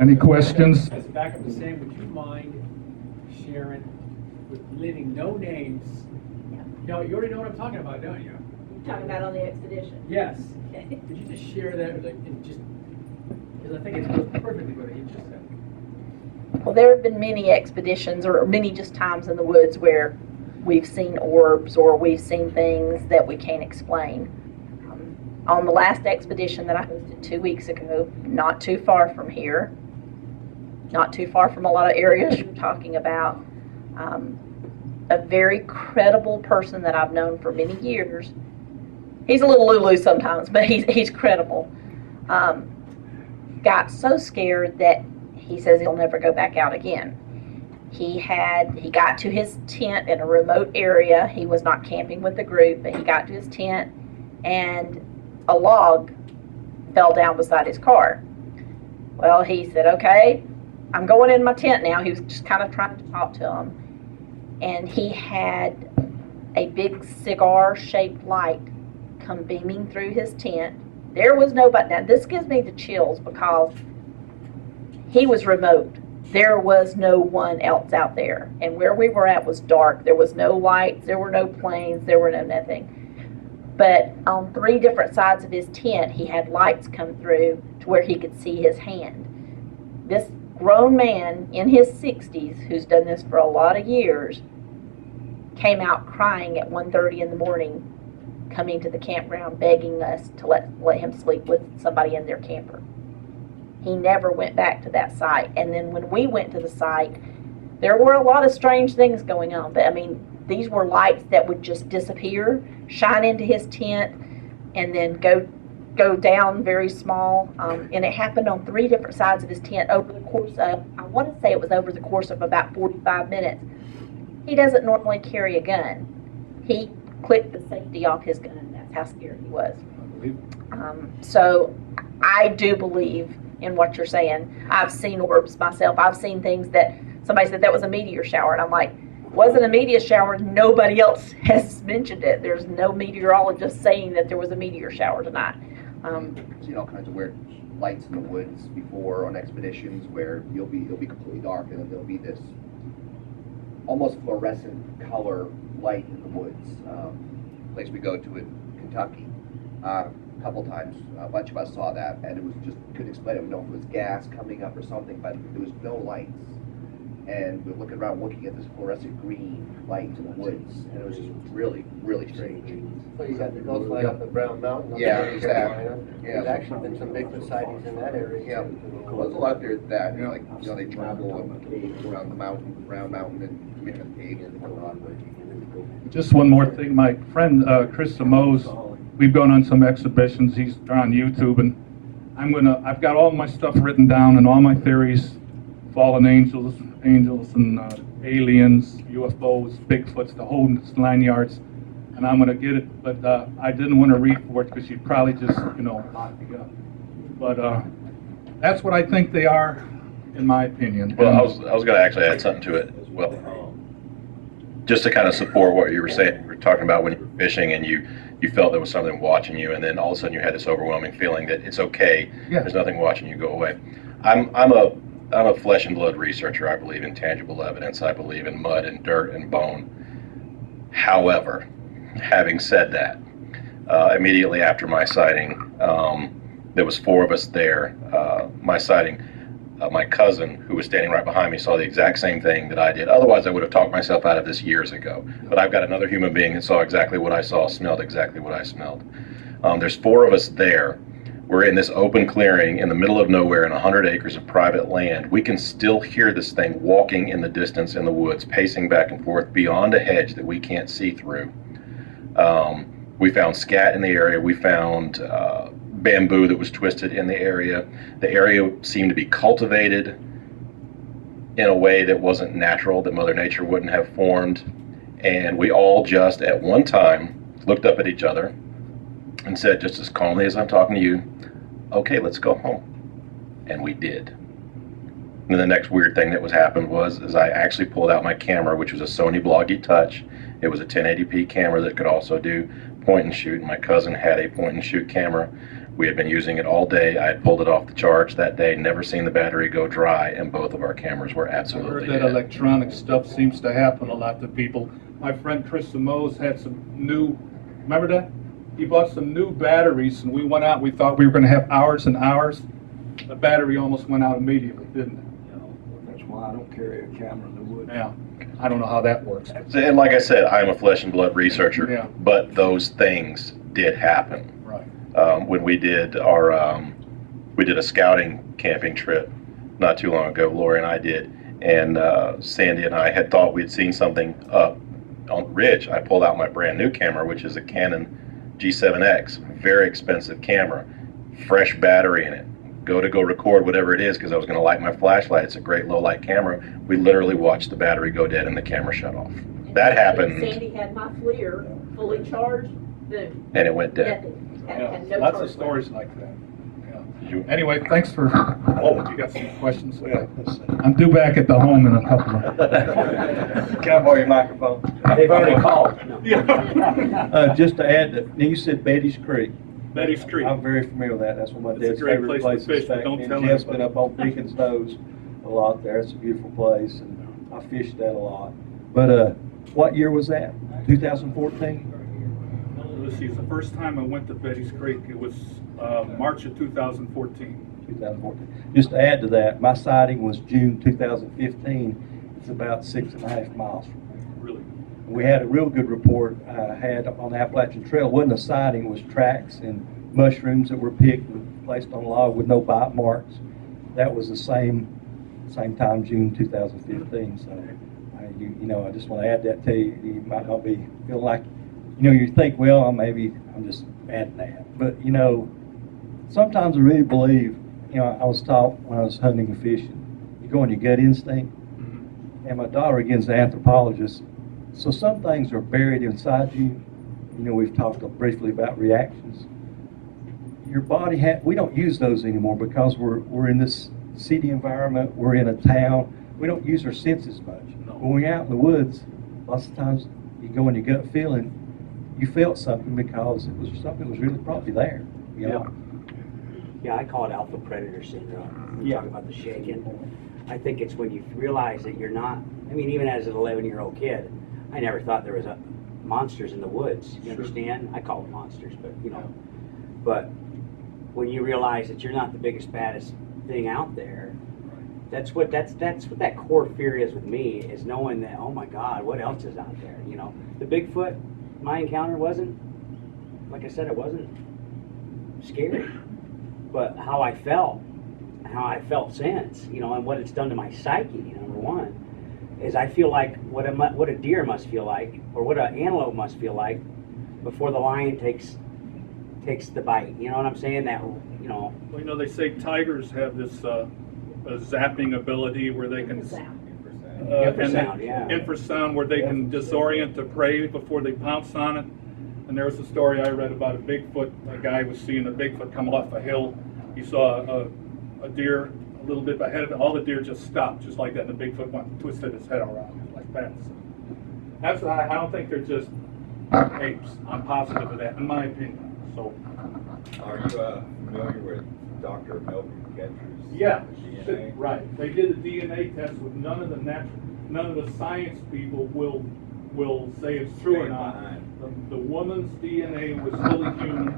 Any questions? As backup to Sam, would you mind sharing, with leaving no names? No, you already know what I'm talking about, don't you? You're talking about on the expedition? Yes. Okay. Could you just share that, like, and just, because I think it goes perfectly with what you just said. Well, there have been many expeditions, or many just times in the woods where we've seen orbs or we've seen things that we can't explain. On the last expedition that I hosted 2 weeks ago, not too far from here, not too far from a lot of areas you're talking about, a very credible person that I've known for many years. He's a little Lulu sometimes, but he's credible. Got so scared that he says he'll never go back out again. He got to his tent in a remote area. He was not camping with the group, but he got to his tent and a log fell down beside his car. Well, he said, okay, I'm going in my tent now. He was just kind of trying to talk to him. And he had a big cigar-shaped light come beaming through his tent. There was nobody. Now, this gives me the chills because he was remote. There was no one else out there. And where we were at was dark. There was no lights. There were no planes. There were no nothing. But on 3 different sides of his tent, he had lights come through to where he could see his hand. This grown man in his 60s, who's done this for a lot of years, came out crying at 1:30 in the morning, coming to the campground begging us to let him sleep with somebody in their camper. He never went back to that site. And then when we went to the site, there were a lot of strange things going on. But I mean, these were lights that would just disappear, shine into his tent, and then go down very small. And it happened on 3 different sides of his tent over the course of, I want to say it was over the course of about 45 minutes. He doesn't normally carry a gun. He clicked the safety off his gun. That's how scared he was. So I do believe in what you're saying. I've seen orbs myself. I've seen things that somebody said that was a meteor shower, and I'm like, wasn't a meteor shower. Nobody else has mentioned it. There's no meteorologist saying that there was a meteor shower tonight. Seen all kinds of weird lights in the woods before on expeditions where it'll be completely dark and then there'll be this almost fluorescent color light in the woods. Place we go to in Kentucky, a couple times, a bunch of us saw that, and it was just couldn't explain it. We don't know if it was gas coming up or something, but there was no lights. And we're looking around looking at this fluorescent green light in the woods, and it was just really, really strange. So you got the ghost light up at Brown Mountain. Yeah, exactly. Yeah. There's actually been some Bigfoot sightings in that area. Yeah, well, there's a lot there that, like, you know, they travel around the mountain, Brown Mountain, and come in a cave and go on. Just one more thing, my friend Chris Samos, we've gone on some exhibitions. They're on YouTube, and I've got all my stuff written down and all my theories, fallen angels and aliens, UFOs, Bigfoots, the whole 9 yards. And I'm gonna get it, but I didn't want to read for it because you'd probably just, lock me up. But that's what I think they are, in my opinion. Well, I was going to actually add something to it as well. Just to kind of support what you were saying, you were talking about when you were fishing and you felt there was something watching you, and then all of a sudden you had this overwhelming feeling that it's okay, there's nothing watching you, go away. I'm a flesh and blood researcher. I believe in tangible evidence. I believe in mud and dirt and bone. However, having said that, immediately after my sighting, there was 4 of us there. My sighting, my cousin, who was standing right behind me, saw the exact same thing that I did. Otherwise, I would have talked myself out of this years ago. But I've got another human being that saw exactly what I saw, smelled exactly what I smelled. There's 4 of us there. We're in this open clearing in the middle of nowhere in 100 acres of private land. We can still hear this thing walking in the distance in the woods, pacing back and forth beyond a hedge that we can't see through. We found scat in the area. We found bamboo that was twisted in the area. The area seemed to be cultivated in a way that wasn't natural, that Mother Nature wouldn't have formed. And we all just at one time looked up at each other and said, just as calmly as I'm talking to you, okay, let's go home. And we did. And then the next weird thing that happened was I actually pulled out my camera, which was a Sony Bloggy Touch. It was a 1080p camera that could also do point and shoot. My cousin had a point and shoot camera. We had been using it all day. I had pulled it off the charge that day, never seen the battery go dry, and both of our cameras were absolutely I heard that dead. electronic stuff seems to happen a lot to people. My friend Chris Samoz had some new, remember that? He bought some new batteries, and we went out, we thought we were going to have hours and hours. The battery almost went out immediately, didn't it? That's why I don't carry a camera in the woods. Yeah, I don't know how that works. And like I said, I'm a flesh and blood researcher, Yeah. but those things did happen. Right. When we did we did a scouting camping trip not too long ago, Lori and I did, and Sandy and I had thought we'd seen something up on the ridge. I pulled out my brand new camera, which is a Canon G7X, very expensive camera, fresh battery in it. Go record whatever it is because I was going to light my flashlight. It's a great low light camera. We literally watched the battery go dead and the camera shut off. That happened. Sandy had my FLIR fully charged, boom. And it went dead. Had no Lots charge of stories like that. Yeah. Anyway, thanks for, you got some questions? I'm due back at the home in a couple of. Can I borrow your microphone? They've already called. Just to add that, you said Betty's Creek. Betty's Creek. I'm very familiar with that. That's one of my It's a dad's great favorite place to places. fish, but don't tell Jeff's been anybody. up on Beacon's Nose a lot there. It's a beautiful place, and I fished that a lot. But what year was that? 2014? Let's see, the first time I went to Betty's Creek, it was March of 2014. 2014. Just to add to that, my sighting was June 2015. It's about 6.5 miles from here. Really? We had a real good report I had on the Appalachian Trail. It wasn't a sighting, it was tracks and mushrooms that were picked and placed on a log with no bite marks. That was the same time, June 2015. So, I just want to add that to you. You might not be feeling like, you think, well, maybe I'm just adding that. But, sometimes I really believe, I was taught when I was hunting and fishing, you go on your gut instinct. Mm-hmm. And my daughter, again, is an anthropologist. So some things are buried inside you. We've talked briefly about reactions. Your body, we don't use those anymore because we're in this city environment, we're in a town. We don't use our senses much. No. When we're out in the woods, lots of times you go in your gut feeling, you felt something because it was something that was really probably there. Yeah, I call it alpha predator syndrome. We Yeah. talk about the shaking. I think it's when you realize that you're not, even as an 11-year-old kid, I never thought there was monsters in the woods. You understand? I call them monsters, but but when you realize that you're not the biggest, baddest thing out there, that's what that core fear is with me, is knowing that, oh my God, what else is out there? The Bigfoot, my encounter wasn't, like I said, it wasn't scary, but how I felt since, and what it's done to my psyche, number one, is I feel like what a deer must feel like, or what an antelope must feel like before the lion takes the bite. You know what I'm saying? That you know. Well, you know, they say tigers have this a zapping ability where they can Infrasound, yeah. infrasound where they can disorient the prey before they pounce on it. And there was a story I read about a Bigfoot. A guy was seeing a Bigfoot come off a hill. He saw a deer a little bit ahead of it. All the deer just stopped, just like that. And the Bigfoot went and twisted his head around like that. So I don't think they're just apes. I'm positive of that, in my opinion. So. Are you familiar with Dr. Melvin Getcher's Yeah, DNA? right. They did a DNA test with none of the science people will say it's true or not. The woman's DNA was fully human.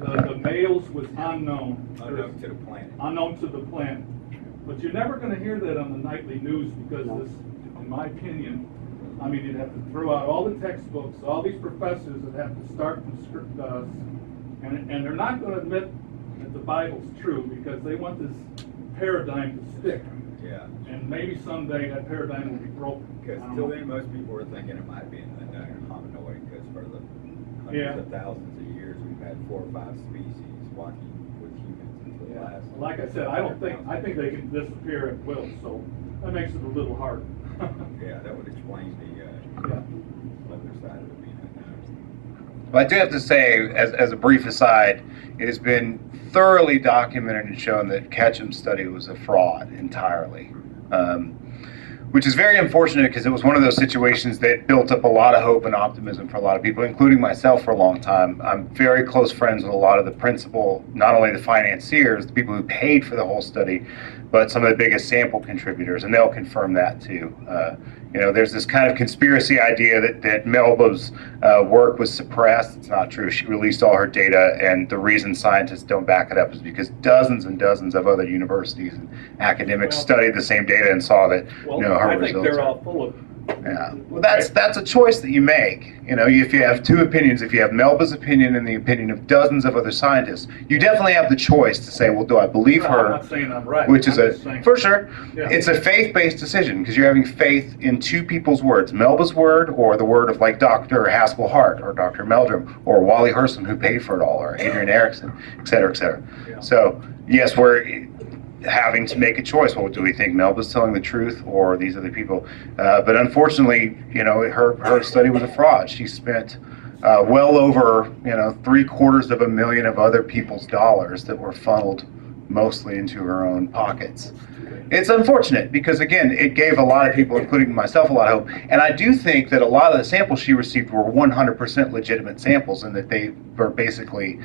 The male's was unknown. Unknown to the planet. Unknown to the planet. But you're never going to hear that on the nightly news because this, in my opinion, I mean, you'd have to throw out all the textbooks, all these professors that have to start from script, and they're not going to admit that the Bible's true because they want this paradigm to stick. Yeah. And maybe someday that paradigm will be broken. Because till then, most people were thinking it might be an unknown hominoid because for the hundreds of thousands of years, we've had 4 or 5 species walking with humans until the last. Like I said, I think they can disappear at will, so that makes it a little harder. Yeah, that would explain the other side of it being unknown. But I do have to say, as a brief aside, it has been thoroughly documented and shown that Ketchum's study was a fraud entirely, which is very unfortunate because it was one of those situations that built up a lot of hope and optimism for a lot of people, including myself for a long time. I'm very close friends with a lot of the principal, not only the financiers, the people who paid for the whole study, but some of the biggest sample contributors, and they'll confirm that too. You know, there's this kind of conspiracy idea that Melba's work was suppressed. It's not true. She released all her data, and the reason scientists don't back it up is because dozens and dozens of other universities and academics studied the same data and saw that, you know, her I results. think they're all full of. Yeah, well, that's a choice that you make. You know, if you have 2 opinions, if you have Melba's opinion and the opinion of dozens of other scientists, you definitely have the choice to say, well, do I believe her? I'm not saying I'm right. Which is I'm just saying. for sure, Yeah. it's a faith-based decision because you're having faith in 2 people's words, Melba's word or the word of like Dr. Haskell Hart or Dr. Meldrum or Wally Herson who paid for it all or Adrian Erickson, et cetera, et cetera. Yeah. So yes, we're having to make a choice. Well, do we think Melba's telling the truth or these other people? But unfortunately, you know, her study was a fraud. She spent well over, you know, $750,000 of other people's dollars that were funneled mostly into her own pockets. It's unfortunate because, again, it gave a lot of people, including myself, a lot of hope. And I do think that a lot of the samples she received were 100% legitimate samples and that they were basically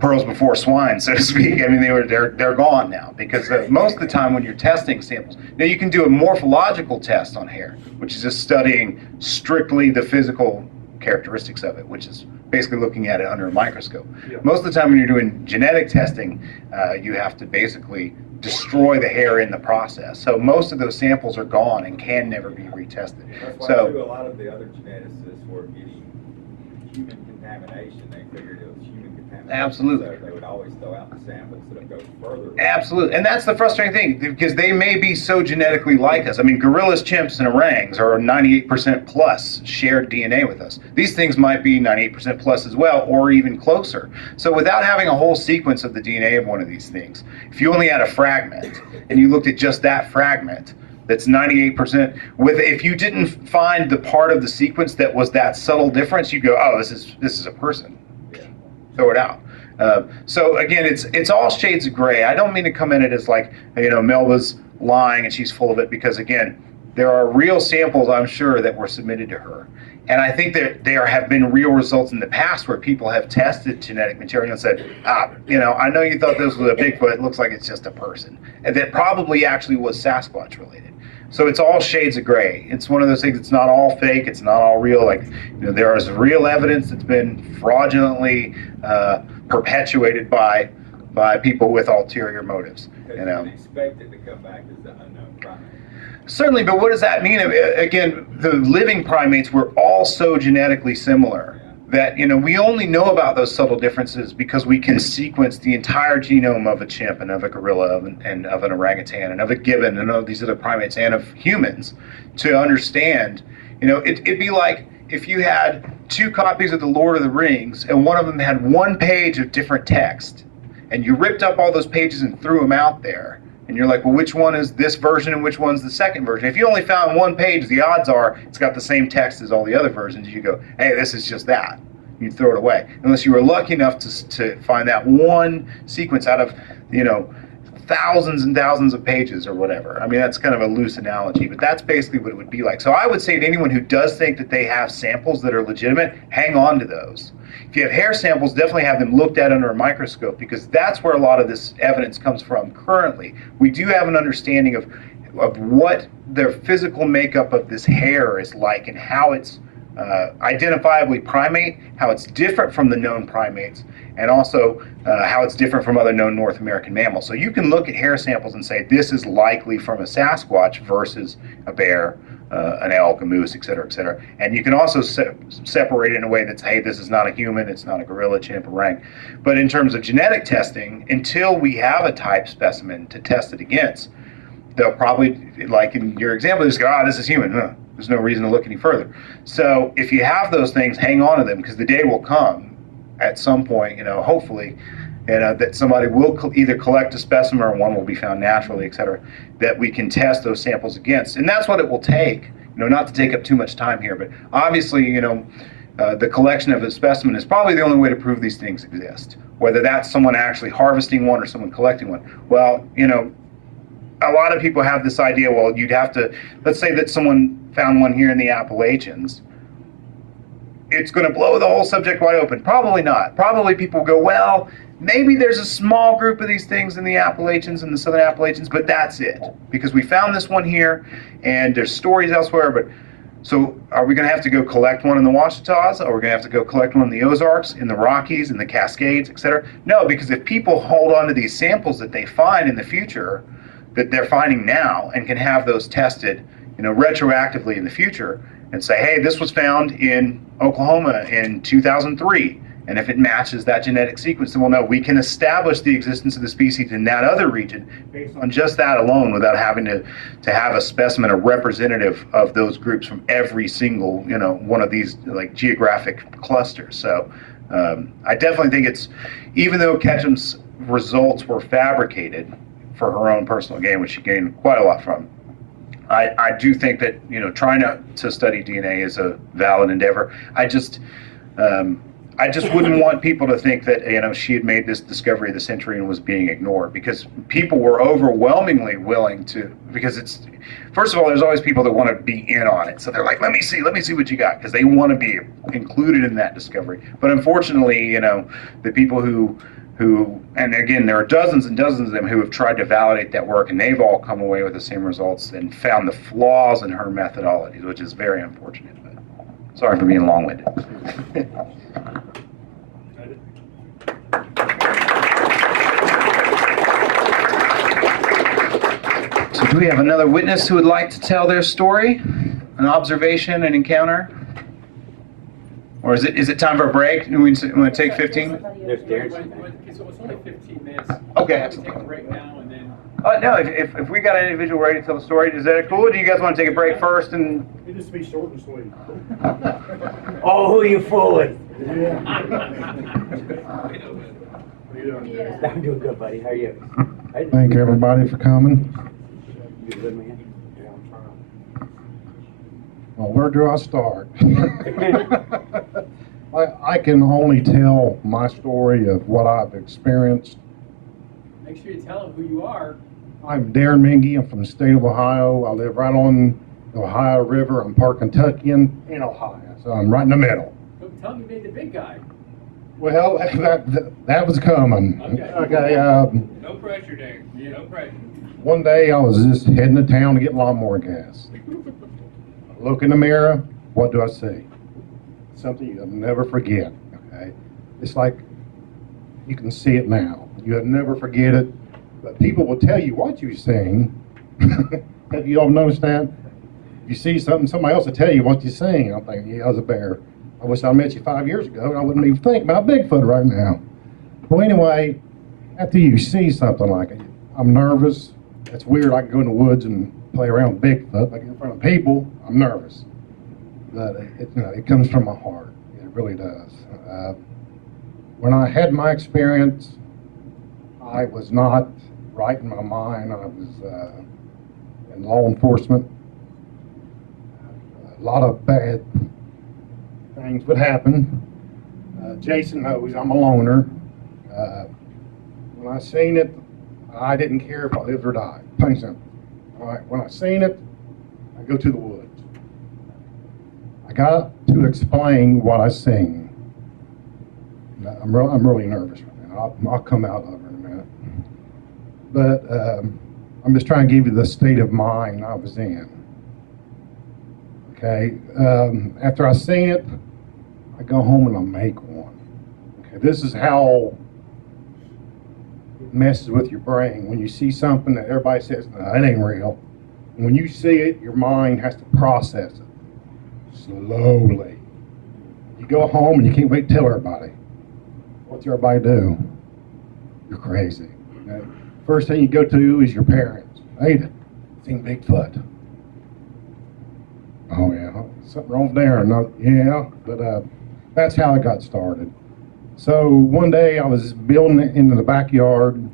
pearls before swine, so to speak. I mean, they're gone now because most of the time when you're testing samples, now you can do a morphological test on hair, which is just studying strictly the physical characteristics of it, which is basically looking at it under a microscope. Yeah. Most of the time when you're doing genetic testing, you have to basically destroy the hair in the process. So most of those samples are gone and can never be retested. That's why So too, a lot of the other geneticists were getting human contamination. They figured it was human contamination. Absolutely. So they would always throw out the sample instead of go further. absolutely, and that's the frustrating thing because they may be so genetically like us. I mean, gorillas, chimps, and orangs are 98% plus shared DNA with us. These things might be 98% plus as well, or even closer. So without having a whole sequence of the DNA of one of these things, if you only had a fragment and you looked at just that fragment, that's 98%. If you didn't find the part of the sequence that was that subtle difference, you go, oh, this is a person. Throw it out. So again, it's all shades of gray. I don't mean to come in it as like, you know, Melba's lying and she's full of it because again, there are real samples I'm sure that were submitted to her. And I think that there have been real results in the past where people have tested genetic material and said, you know, I know you thought this was a Bigfoot, it looks like it's just a person. And that probably actually was Sasquatch related. So it's all shades of gray. It's one of those things, it's not all fake, it's not all real. Like, you know, there is real evidence that's been fraudulently perpetuated by people with ulterior motives. You know, you expect it to come back as the unknown primate. Certainly, but what does that mean? Again, the living primates were all so genetically similar that, you know, we only know about those subtle differences because we can sequence the entire genome of a chimp and of a gorilla and of an orangutan and of a gibbon and of these other primates and of humans to understand. You know, it'd be like if you had 2 copies of The Lord of the Rings and one of them had 1 page of different text, and you ripped up all those pages and threw them out there, and you're like, well, which one is this version and which one's the second version? If you only found 1 page, the odds are it's got the same text as all the other versions. You go, hey, this is just that. You'd throw it away. Unless you were lucky enough to find that one sequence out of, thousands and thousands of pages or whatever. I mean, that's kind of a loose analogy, but that's basically what it would be like. So I would say to anyone who does think that they have samples that are legitimate, hang on to those. If you have hair samples, definitely have them looked at under a microscope, because that's where a lot of this evidence comes from currently. We do have an understanding of what the physical makeup of this hair is like and how it's identifiably primate, how it's different from the known primates, and also how it's different from other known North American mammals. So you can look at hair samples and say this is likely from a Sasquatch versus a bear, an elk, a moose, et cetera, and you can also separate it in a way that's, hey, this is not a human, it's not a gorilla, chimp, orang. But in terms of genetic testing, until we have a type specimen to test it against, they'll probably, like in your example, just go, this is human. There's no reason to look any further. So if you have those things, hang on to them, because the day will come at some point, hopefully, that somebody will either collect a specimen or one will be found naturally, et cetera, that we can test those samples against. And that's what it will take, not to take up too much time here, but obviously, the collection of a specimen is probably the only way to prove these things exist. Whether that's someone actually harvesting one or someone collecting one. Well, a lot of people have this idea, well, you'd have to, let's say that someone found one here in the Appalachians. It's going to blow the whole subject wide open. Probably not. Probably people go, well, maybe there's a small group of these things in the Appalachians, in the Southern Appalachians, but that's it. Because we found this one here, and there's stories elsewhere, but so are we going to have to go collect one in the Ouachitas? Are we going to have to go collect one in the Ozarks, in the Rockies, in the Cascades, et cetera? No, because if people hold on to these samples that they find in the future, that they're finding now, and can have those tested, retroactively in the future, and say, hey, this was found in Oklahoma in 2003, and if it matches that genetic sequence, then we'll know we can establish the existence of the species in that other region based on just that alone, without having to have a specimen, a representative of those groups from every single, one of these like geographic clusters. So I definitely think it's, even though Ketchum's results were fabricated for her own personal gain, which she gained quite a lot from, I do think that trying to study DNA is a valid endeavor. I just wouldn't want people to think that she had made this discovery of the century and was being ignored, because people were overwhelmingly willing to, because it's, first of all, there's always people that want to be in on it, so they're like, let me see what you got, because they want to be included in that discovery. But unfortunately, the people who, and again, there are dozens and dozens of them who have tried to validate that work, and they've all come away with the same results and found the flaws in her methodologies, which is very unfortunate. But sorry for being long-winded. So do we have another witness who would like to tell their story? An observation, an encounter? Or is it time for a break? Do we want to take 15? There's Darren. So it's only 15 minutes. Okay. Take a break now and then. No, if we got an individual ready to tell the story, is that cool? Or do you guys want to take a break first and? It just be short and sweet. Oh, who are you fooling? I'm doing good, buddy. How are you? Thank everybody for coming. You good, man? Yeah, I'm trying. Well, where do I start? I can only tell my story of what I've experienced. Make sure you tell them who you are. I'm Darren Maggie. I'm from the state of Ohio. I live right on the Ohio River. I'm part Kentuckian in Ohio, so I'm right in the middle. Don't tell me you made the big guy. Well, that was coming. Okay. No pressure, Darren. Yeah. No pressure. One day I was just heading to town to get lawnmower gas. I look in the mirror, what do I see? Something you'll never forget, okay? It's like you can see it now. You'll never forget it, but people will tell you what you've seen. Have you all noticed that? You see something, somebody else will tell you what you're seeing. I'm thinking, yeah, I was a bear. I wish I met you 5 years ago, and I wouldn't even think about Bigfoot right now. Well, anyway, after you see something like it, I'm nervous. It's weird. I can go in the woods and play around with Bigfoot. I get in front of people, I'm nervous. but it comes from my heart. It really does. When I had my experience, I was not right in my mind. I was in law enforcement. A lot of bad things would happen. Jason knows I'm a loner. When I seen it, I didn't care if I lived or died. Plain simple. All right. When I seen it, I go to the woods. I got to explain what I seen. I'm really nervous right now. I'll come out of it in a minute. But I'm just trying to give you the state of mind I was in. Okay. After I seen it, I go home and I make one. Okay. This is how it messes with your brain. When you see something that everybody says, no, it ain't real. When you see it, your mind has to process it slowly. You go home and you can't wait to tell everybody. What's everybody do? You're crazy. Okay? First thing you go to is your parents. Hey, seen Bigfoot. Oh yeah, something wrong there. No, yeah, but that's how it got started. So one day I was building it into the backyard.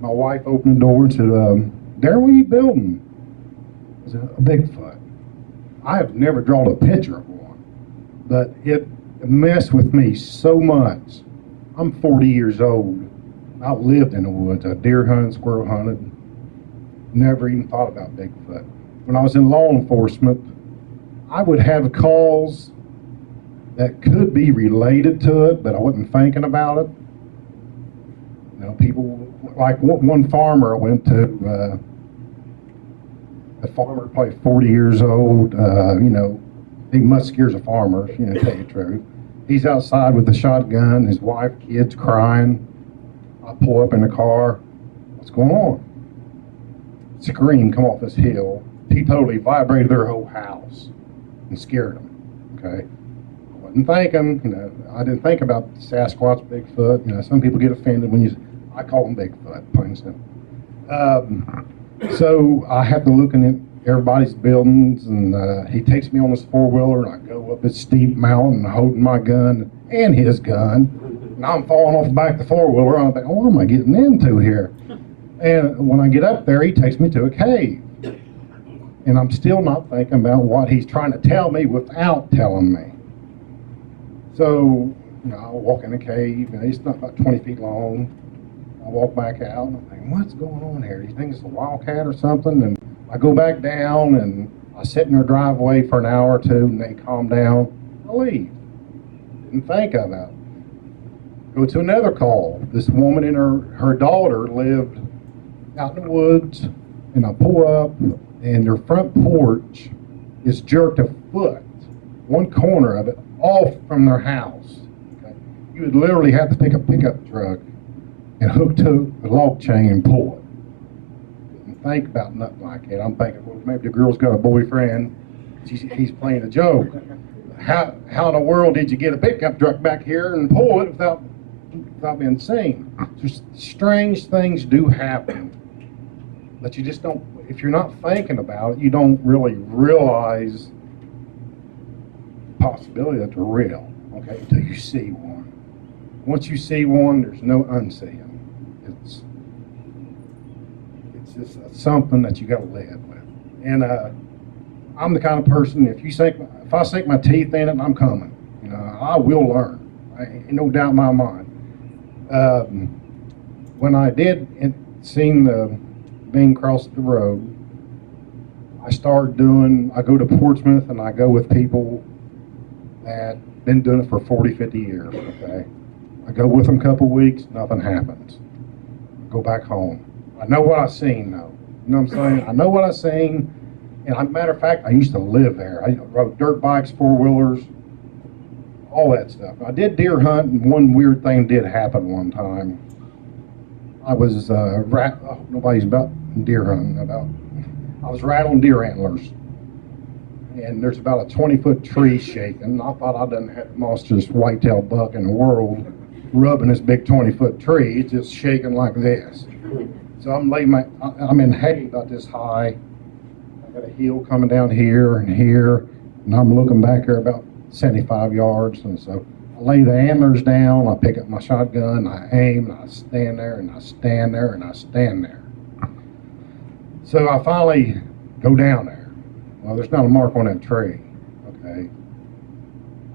My wife opened the door and said, Darren, what are you building? I said, a Bigfoot. I have never drawn a picture of one, but it messed with me so much. I'm 40 years old. I lived in the woods. I deer hunted, squirrel hunted. Never even thought about Bigfoot. When I was in law enforcement, I would have calls that could be related to it, but I wasn't thinking about it. You know, people, like one farmer I went to, a farmer probably 40 years old, you know, he must scares a farmer, you know, to tell you the truth. He's outside with a shotgun, his wife, kids crying. I pull up in the car. What's going on? Scream come off this hill. He totally vibrated their whole house and scared them. Okay. I wasn't thinking, you know, I didn't think about Sasquatch, Bigfoot. You know, some people get offended when I call them Bigfoot, plain and simple. So I have to look in everybody's buildings, and he takes me on this four-wheeler, and I go up this steep mountain holding my gun and his gun, and I'm falling off the back of the four-wheeler. I'm thinking, what am I getting into here? And when I get up there, he takes me to a cave, and I'm still not thinking about what he's trying to tell me without telling me. So, you know, I walk in the cave, and it's not about 20 feet long. I walk back out, and I'm thinking, what's going on here? Do you think it's a wildcat or something? And I go back down, and I sit in their driveway for an hour or two, and they calm down. I leave. Didn't think of it. Go to another call. This woman and her daughter lived out in the woods, and I pull up, and their front porch is jerked a foot, one corner of it, off from their house. Okay? You would literally have to pick a pickup truck and hook to a log chain and pull it. Didn't think about nothing like that. I'm thinking, well, maybe the girl's got a boyfriend. He's playing a joke. How in the world did you get a pickup truck back here and pull it without being seen? Just strange things do happen, but you just don't. If you're not thinking about it, you don't really realize the possibility that they're real. Okay, until you see one. Once you see one, there's no unseeing. It's just something that you got to live with. And I'm the kind of person, if I sink my teeth in it, I'm coming. You know, I will learn. Ain't no doubt in my mind. When I did seen the being crossed the road, I go to Portsmouth, and I go with people that been doing it for 40, 50 years, okay? I go with them a couple weeks, nothing happens. I go back home. I know what I seen, though. You know what I'm saying? I know what I seen, and as a matter of fact, I used to live there. I rode dirt bikes, four-wheelers, all that stuff. I did deer hunt, and one weird thing did happen one time. I was nobody's about deer hunting. I was rattling deer antlers, and there's about a 20-foot tree shaking. I thought I done had the monstrous whitetail buck in the world rubbing this big 20-foot tree. It's just shaking like this. So I'm in hay about this high. I got a hill coming down here and here. And I'm looking back there about 75 yards, and so I lay the antlers down, I pick up my shotgun, I aim, and I stand there, and I stand there, and I stand there. So I finally go down there. Well, there's not a mark on that tree, okay?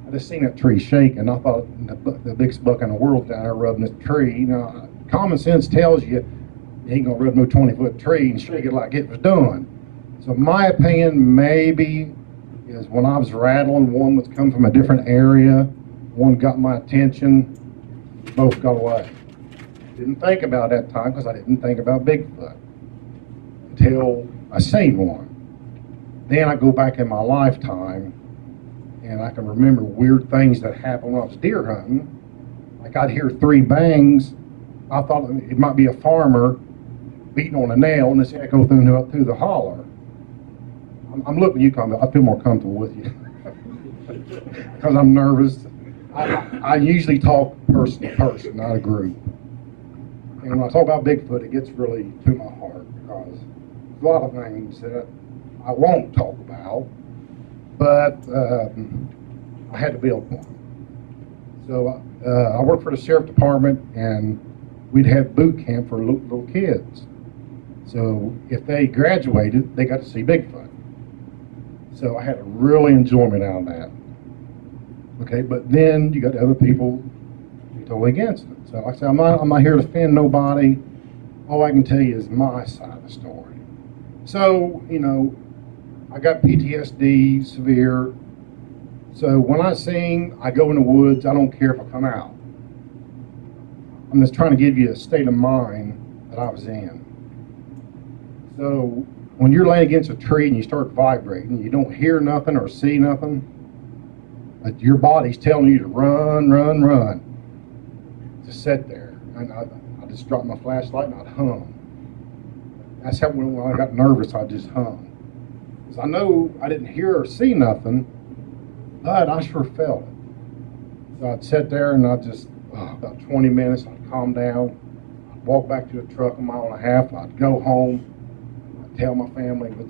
I just seen that tree shake, and I thought the biggest buck in the world down there rubbing this tree. You know, common sense tells you you ain't gonna rub no 20-foot tree and shake it like it was done. So my opinion maybe is when I was rattling, one was coming from a different area, one got my attention, both got away. Didn't think about that time because I didn't think about Bigfoot until I seen one. Then I go back in my lifetime and I can remember weird things that happened when I was deer hunting. Like I'd hear 3 bangs. I thought it might be a farmer beating on a nail and this echo through the holler. I'm looking at you, I feel more comfortable with you because I'm nervous. I usually talk person to person, not a group. And when I talk about Bigfoot, it gets really to my heart because there's a lot of things that I won't talk about, but I had to build one. So I worked for the sheriff department, and we'd have boot camp for little kids. So if they graduated, they got to see Bigfoot. So I had a really enjoyment out of that. Okay, but then you got other people totally against it. So like I said, I'm not here to offend nobody. All I can tell you is my side of the story. So, you know, I got PTSD severe. So when I sing, I go in the woods, I don't care if I come out. I'm just trying to give you a state of mind that I was in. So when you're laying against a tree and you start vibrating, you don't hear nothing or see nothing, but your body's telling you to run, run, run. Just sit there. And I just dropped my flashlight and I'd hum. That's how when I got nervous, I just hum. Because I know I didn't hear or see nothing, but I sure felt it. So I'd sit there and I'd just, about 20 minutes, I'd calm down. I'd walk back to the truck 1.5 miles. I'd go home. I'd tell my family, but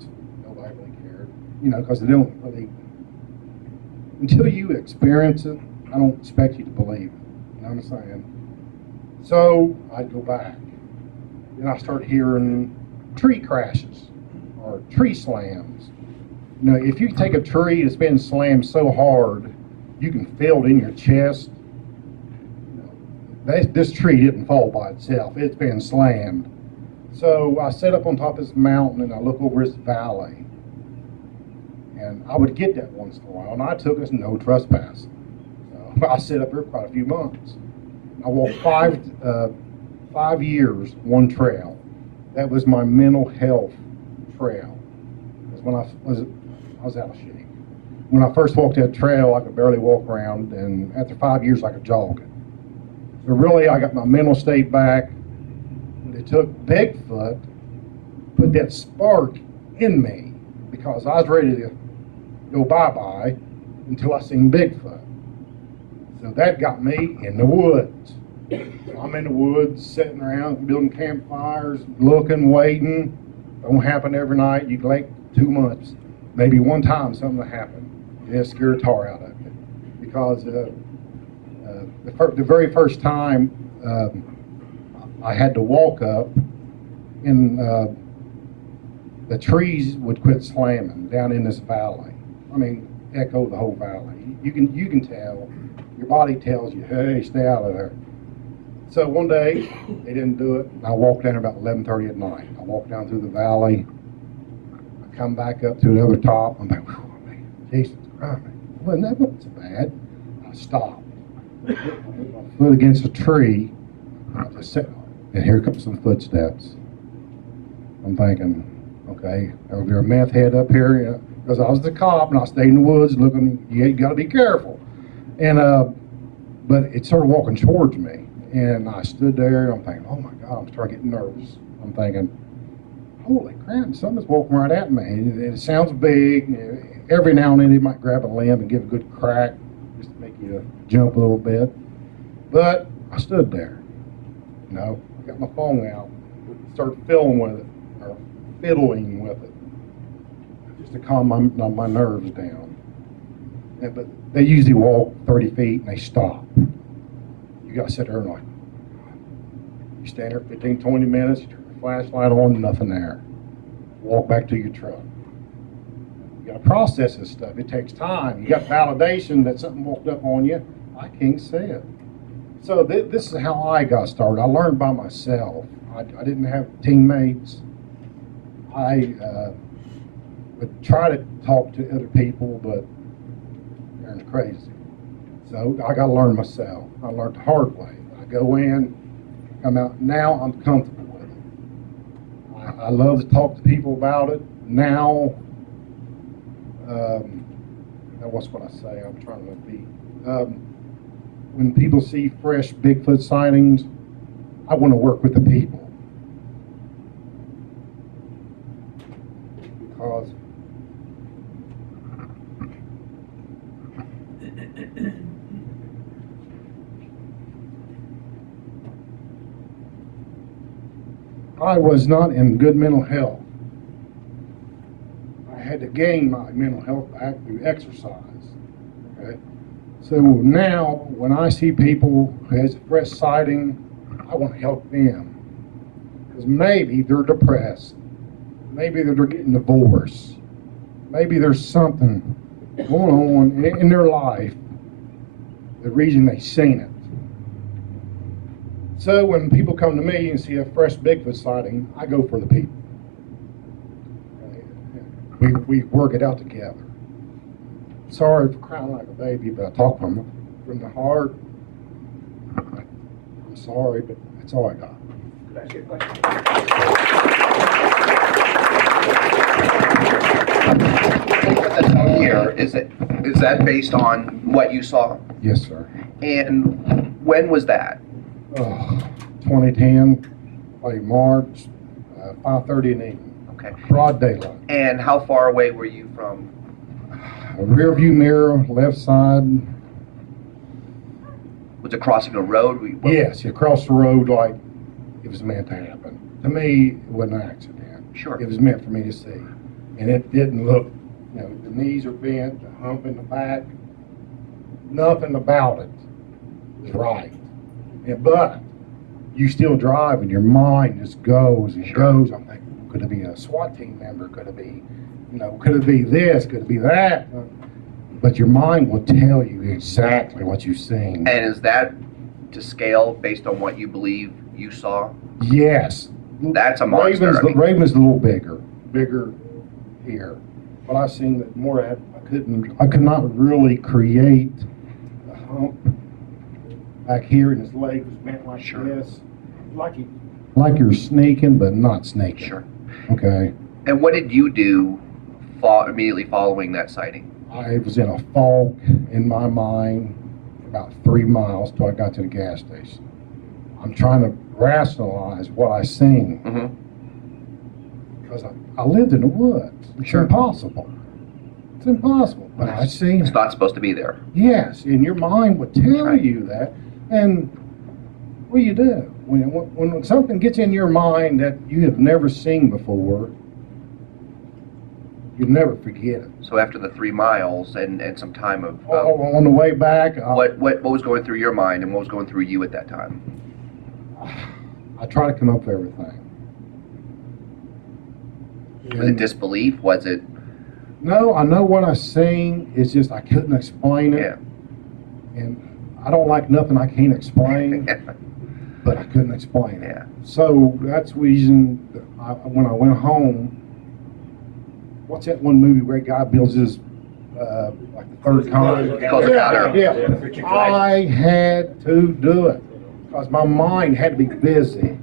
nobody really cared. You know, because they don't really, until you experience it, I don't expect you to believe it. You know what I'm saying? So I'd go back. Then I started hearing tree crashes or tree slams. You know, if you take a tree that's been slammed so hard, you can feel it in your chest. You know, this tree didn't fall by itself. It's been slammed. So I sat up on top of this mountain and I look over this valley. And I would get that once in a while, and I took us no trespassing. So I sit up here quite a few months. I walked 5 years one trail. That was my mental health trail. Because when I was out of shape. When I first walked that trail, I could barely walk around, and after 5 years, I could jog it. So really, I got my mental state back. But it took Bigfoot to put that spark in me because I was ready to go bye-bye until I seen Bigfoot. So that got me in the woods. So I'm in the woods, sitting around, building campfires, looking, waiting. Don't happen every night. You wait 2 months. Maybe one time something will happen. It'll scare the tar out of you. Because the very first time I had to walk up, and the trees would quit slamming down in this valley. I mean, echo the whole valley. You can tell. Your body tells you, hey, stay out of there. So one day, they didn't do it. I walked down about 11:30 at night. I walked down through the valley. I come back up to the other top. I'm like, man, Jesus Christ. Well, that wasn't so bad. I stopped. I put my foot against a tree. I just sat, and here comes some footsteps. I'm thinking, okay, there'll be a meth head up here. Because I was the cop, and I stayed in the woods looking, you got to be careful. And, but it started walking towards me. And I stood there, and I'm thinking, oh my God, I'm starting to get nervous. I'm thinking, holy crap, something's walking right at me. It sounds big. Every now and then it might grab a limb and give a good crack, just to make you jump a little bit. But I stood there. You know, I got my phone out, started fiddling with it, to calm my nerves down. But they usually walk 30 feet and they stop. You gotta sit there and like, you stand there 15, 20 minutes, you turn the flashlight on, nothing there. Walk back to your truck. You gotta process this stuff. It takes time. You got validation that something walked up on you. I can't see it. So this is how I got started. I learned by myself. I didn't have teammates. I would try to talk to other people, but they're crazy. So I got to learn myself. I learned the hard way. I go in, come out. Now I'm comfortable with it. I love to talk to people about it. Now, what's what I say? I'm trying to be. When people see fresh Bigfoot sightings, I want to work with the people. Because I was not in good mental health. I had to gain my mental health back through exercise. Okay? So now, when I see people who has a fresh sighting, I want to help them. Because maybe they're depressed. Maybe they're getting divorced. Maybe there's something going on in their life, the reason they've seen it. So when people come to me and see a fresh Bigfoot sighting, I go for the people. We work it out together. Sorry for crying like a baby, but I talk from the heart. I'm sorry, but that's all I got. Could I ask you a question? What that's out here, is that based on what you saw? Yes, sir. And when was that? 2010, like March, 5:30 in the evening. Okay. Broad daylight. And how far away were you from? A rear view mirror, left side. Was it crossing a road? Yes, you crossed the road like it was meant to happen. To me, it wasn't an accident. Sure. It was meant for me to see. And it didn't look, the knees are bent, the hump in the back. Nothing about it was right. But you still drive and your mind just goes and goes. I'm thinking, could it be a SWAT team member? Could it be, could it be this? Could it be that? But your mind will tell you exactly what you've seen. And is that to scale based on what you believe you saw? Yes. That's a monster. Raven's a little bigger here. But I seen that more at, I could not really create a hump back here, and his leg was bent like this. Like you're sneaking, but not sneaking. Sure. Okay. And what did you do immediately following that sighting? I was in a fog in my mind about 3 miles till I got to the gas station. I'm trying to rationalize what I seen. Because I lived in the woods. It's impossible. It's impossible. But I seen it. It's not supposed to be there. Yes, and your mind would tell you that. And what do you do? When something gets in your mind that you have never seen before, you never forget it. So after the 3 miles and some time of on the way back, what was going through your mind and what was going through you at that time? I try to come up with everything. Was it disbelief? Was it? No, I know what I seen. It's just I couldn't explain it. Yeah. And I don't like nothing I can't explain, but I couldn't explain it. Yeah. So that's the reason when I went home, what's that one movie where a guy builds his, like the third kind? Yeah. I had to do it because my mind had to be busy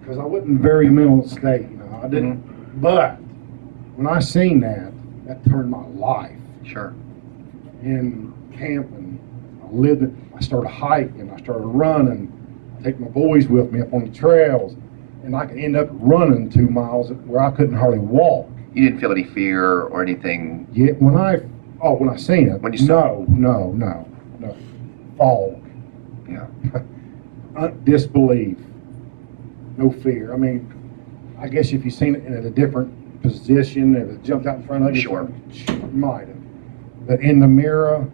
because I wasn't very mental state, I didn't. But when I seen that turned my life. Sure. In camping, I started hiking, I started running, I take my boys with me up on the trails, and I could end up running 2 miles where I couldn't hardly walk. You didn't feel any fear or anything? Yeah, when I seen it. When you saw it? No. Fog. Yeah. Disbelief. No fear. I mean, I guess if you seen it in a different position, if it jumped out in front of you, Sure. You might have. But in the mirror,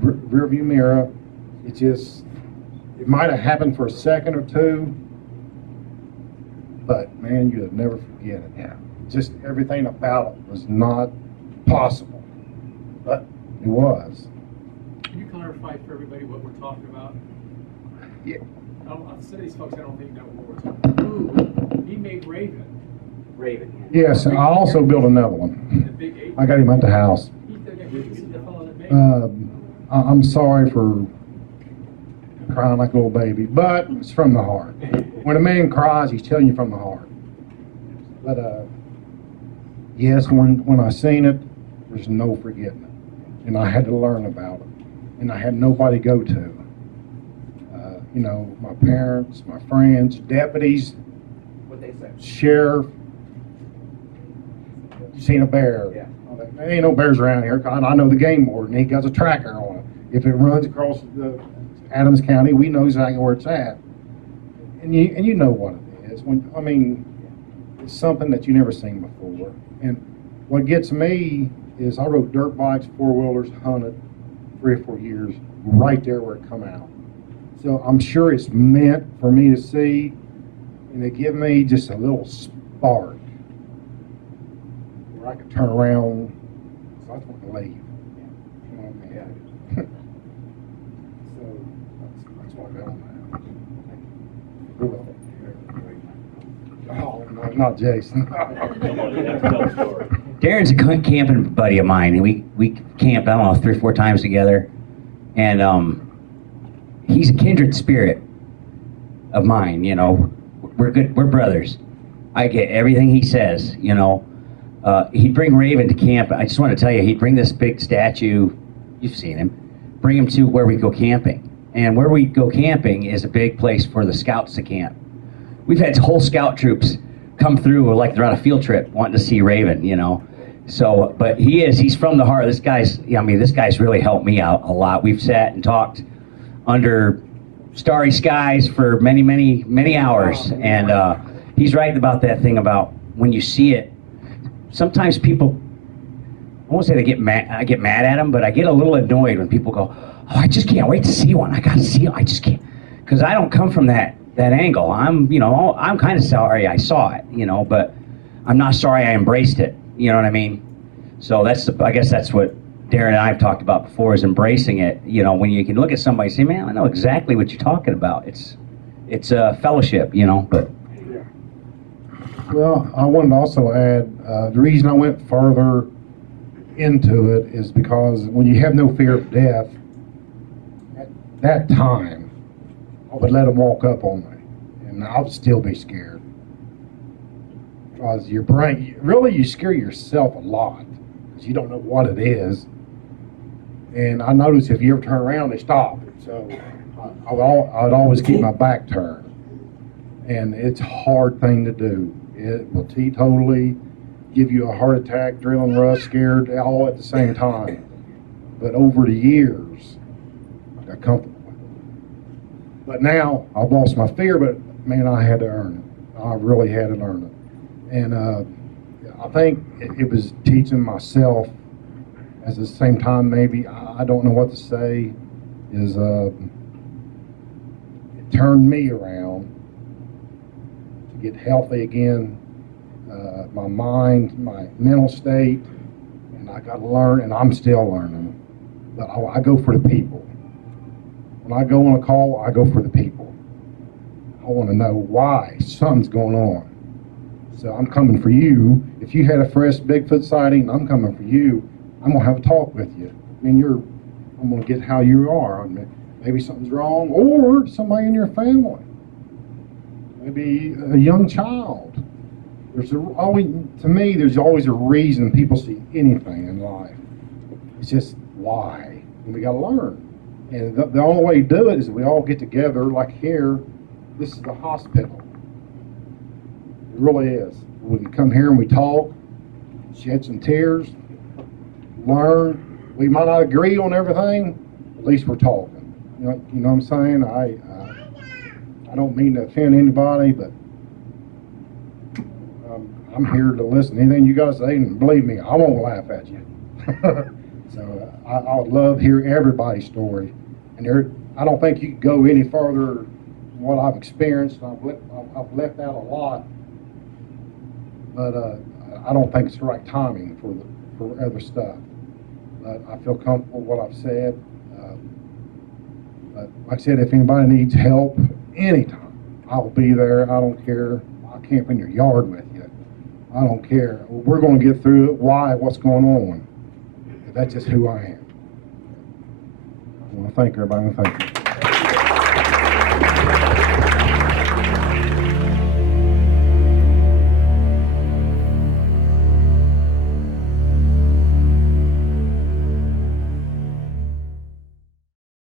rear view mirror, it might have happened for a second or two, but man, you'd never forget it. Yeah. Just everything about it was not possible, but it was. Can you clarify for everybody what we're talking about? Yeah. Some of these folks I don't think know what we're talking about. Ooh, he made Raven. Raven. Yes, and I also built another one. The big eight. I got him at the house. He's the fellow that made it. I'm sorry for crying like a little baby, but it's from the heart. When a man cries, he's telling you from the heart. But yes, when I seen it, there's no forgetting it, and I had to learn about it, and I had nobody to go to. You know, my parents, my friends, deputies, What they say. sheriff. You seen a bear? Yeah. There ain't no bears around here. I know the game warden. He got a tracker on it. If it runs across Adams County, we know exactly where it's at. And you know what it is. It's something that you never seen before. And what gets me is I rode dirt bikes, four-wheelers, hunted 3 or 4 years right there where it come out. So I'm sure it's meant for me to see, and it give me just a little spark where I could turn around. So I just want to leave. You know what I mean? So that's what I got on that. Oh, not Jason. Darren's a camping buddy of mine, and we camped, I don't know, 3 or 4 times together, and he's a kindred spirit of mine. You know, we're brothers. I get everything he says. You know, he'd bring Raven to camp. I just want to tell you, he'd bring this big statue. You've seen him. Bring him to where we go camping, and where we go camping is a big place for the scouts to camp. We've had whole scout troops come through like they're on a field trip wanting to see Raven, you know. So, but he's from the heart. This guy's really helped me out a lot. We've sat and talked under starry skies for many, many, many hours. And he's right about that thing about when you see it. Sometimes people, I won't say they get mad, I get mad at them, but I get a little annoyed when people go, oh, I just can't wait to see one. I gotta see it. I just can't. Because I don't come from that angle. I'm kind of sorry I saw it, you know, but I'm not sorry I embraced it. You know what I mean? So I guess that's what Darren and I have talked about before, is embracing it. You know, when you can look at somebody and say, man, I know exactly what you're talking about. It's a fellowship, you know. But well, I wanted to also add, the reason I went further into it is because when you have no fear of death, at that time, I would let them walk up on me, and I would still be scared. Because your brain, really, you scare yourself a lot, because you don't know what it is. And I noticed if you ever turn around, they stop. So I'd always keep my back turned. And it's a hard thing to do. It will teetotally give you a heart attack, adrenaline rush, scared, all at the same time. But over the years, I got comfortable with it. But now I've lost my fear, but man, I had to earn it. I really had to earn it. And I think it was teaching myself, at the same time, maybe, I don't know what to say, is it turned me around to get healthy again, my mind, my mental state, and I got to learn, and I'm still learning. But I go for the people. When I go on a call, I go for the people. I want to know why something's going on. So I'm coming for you. If you had a fresh Bigfoot sighting, I'm coming for you. I'm going to have a talk with you. I mean, I'm going to get how you are. I mean, maybe something's wrong, or somebody in your family. Maybe a young child. To me, there's always a reason people see anything in life. It's just why. And we got to learn. And the only way to do it is we all get together, like here. This is the hospital. It really is. We come here and we talk, shed some tears, learn. We might not agree on everything, at least we're talking. You know what I'm saying? I don't mean to offend anybody, but I'm here to listen to anything you got to say, and believe me, I won't laugh at you. So So I would love to hear everybody's story. And I don't think you can go any further than what I've experienced. I've left out a lot, but I don't think it's the right timing for other stuff. But I feel comfortable with what I've said. But like I said, if anybody needs help anytime, I'll be there. I don't care. I'll camp in your yard with you. I don't care. We're going to get through it. Why? What's going on? That's just who I am. I want to thank everybody. Thank you.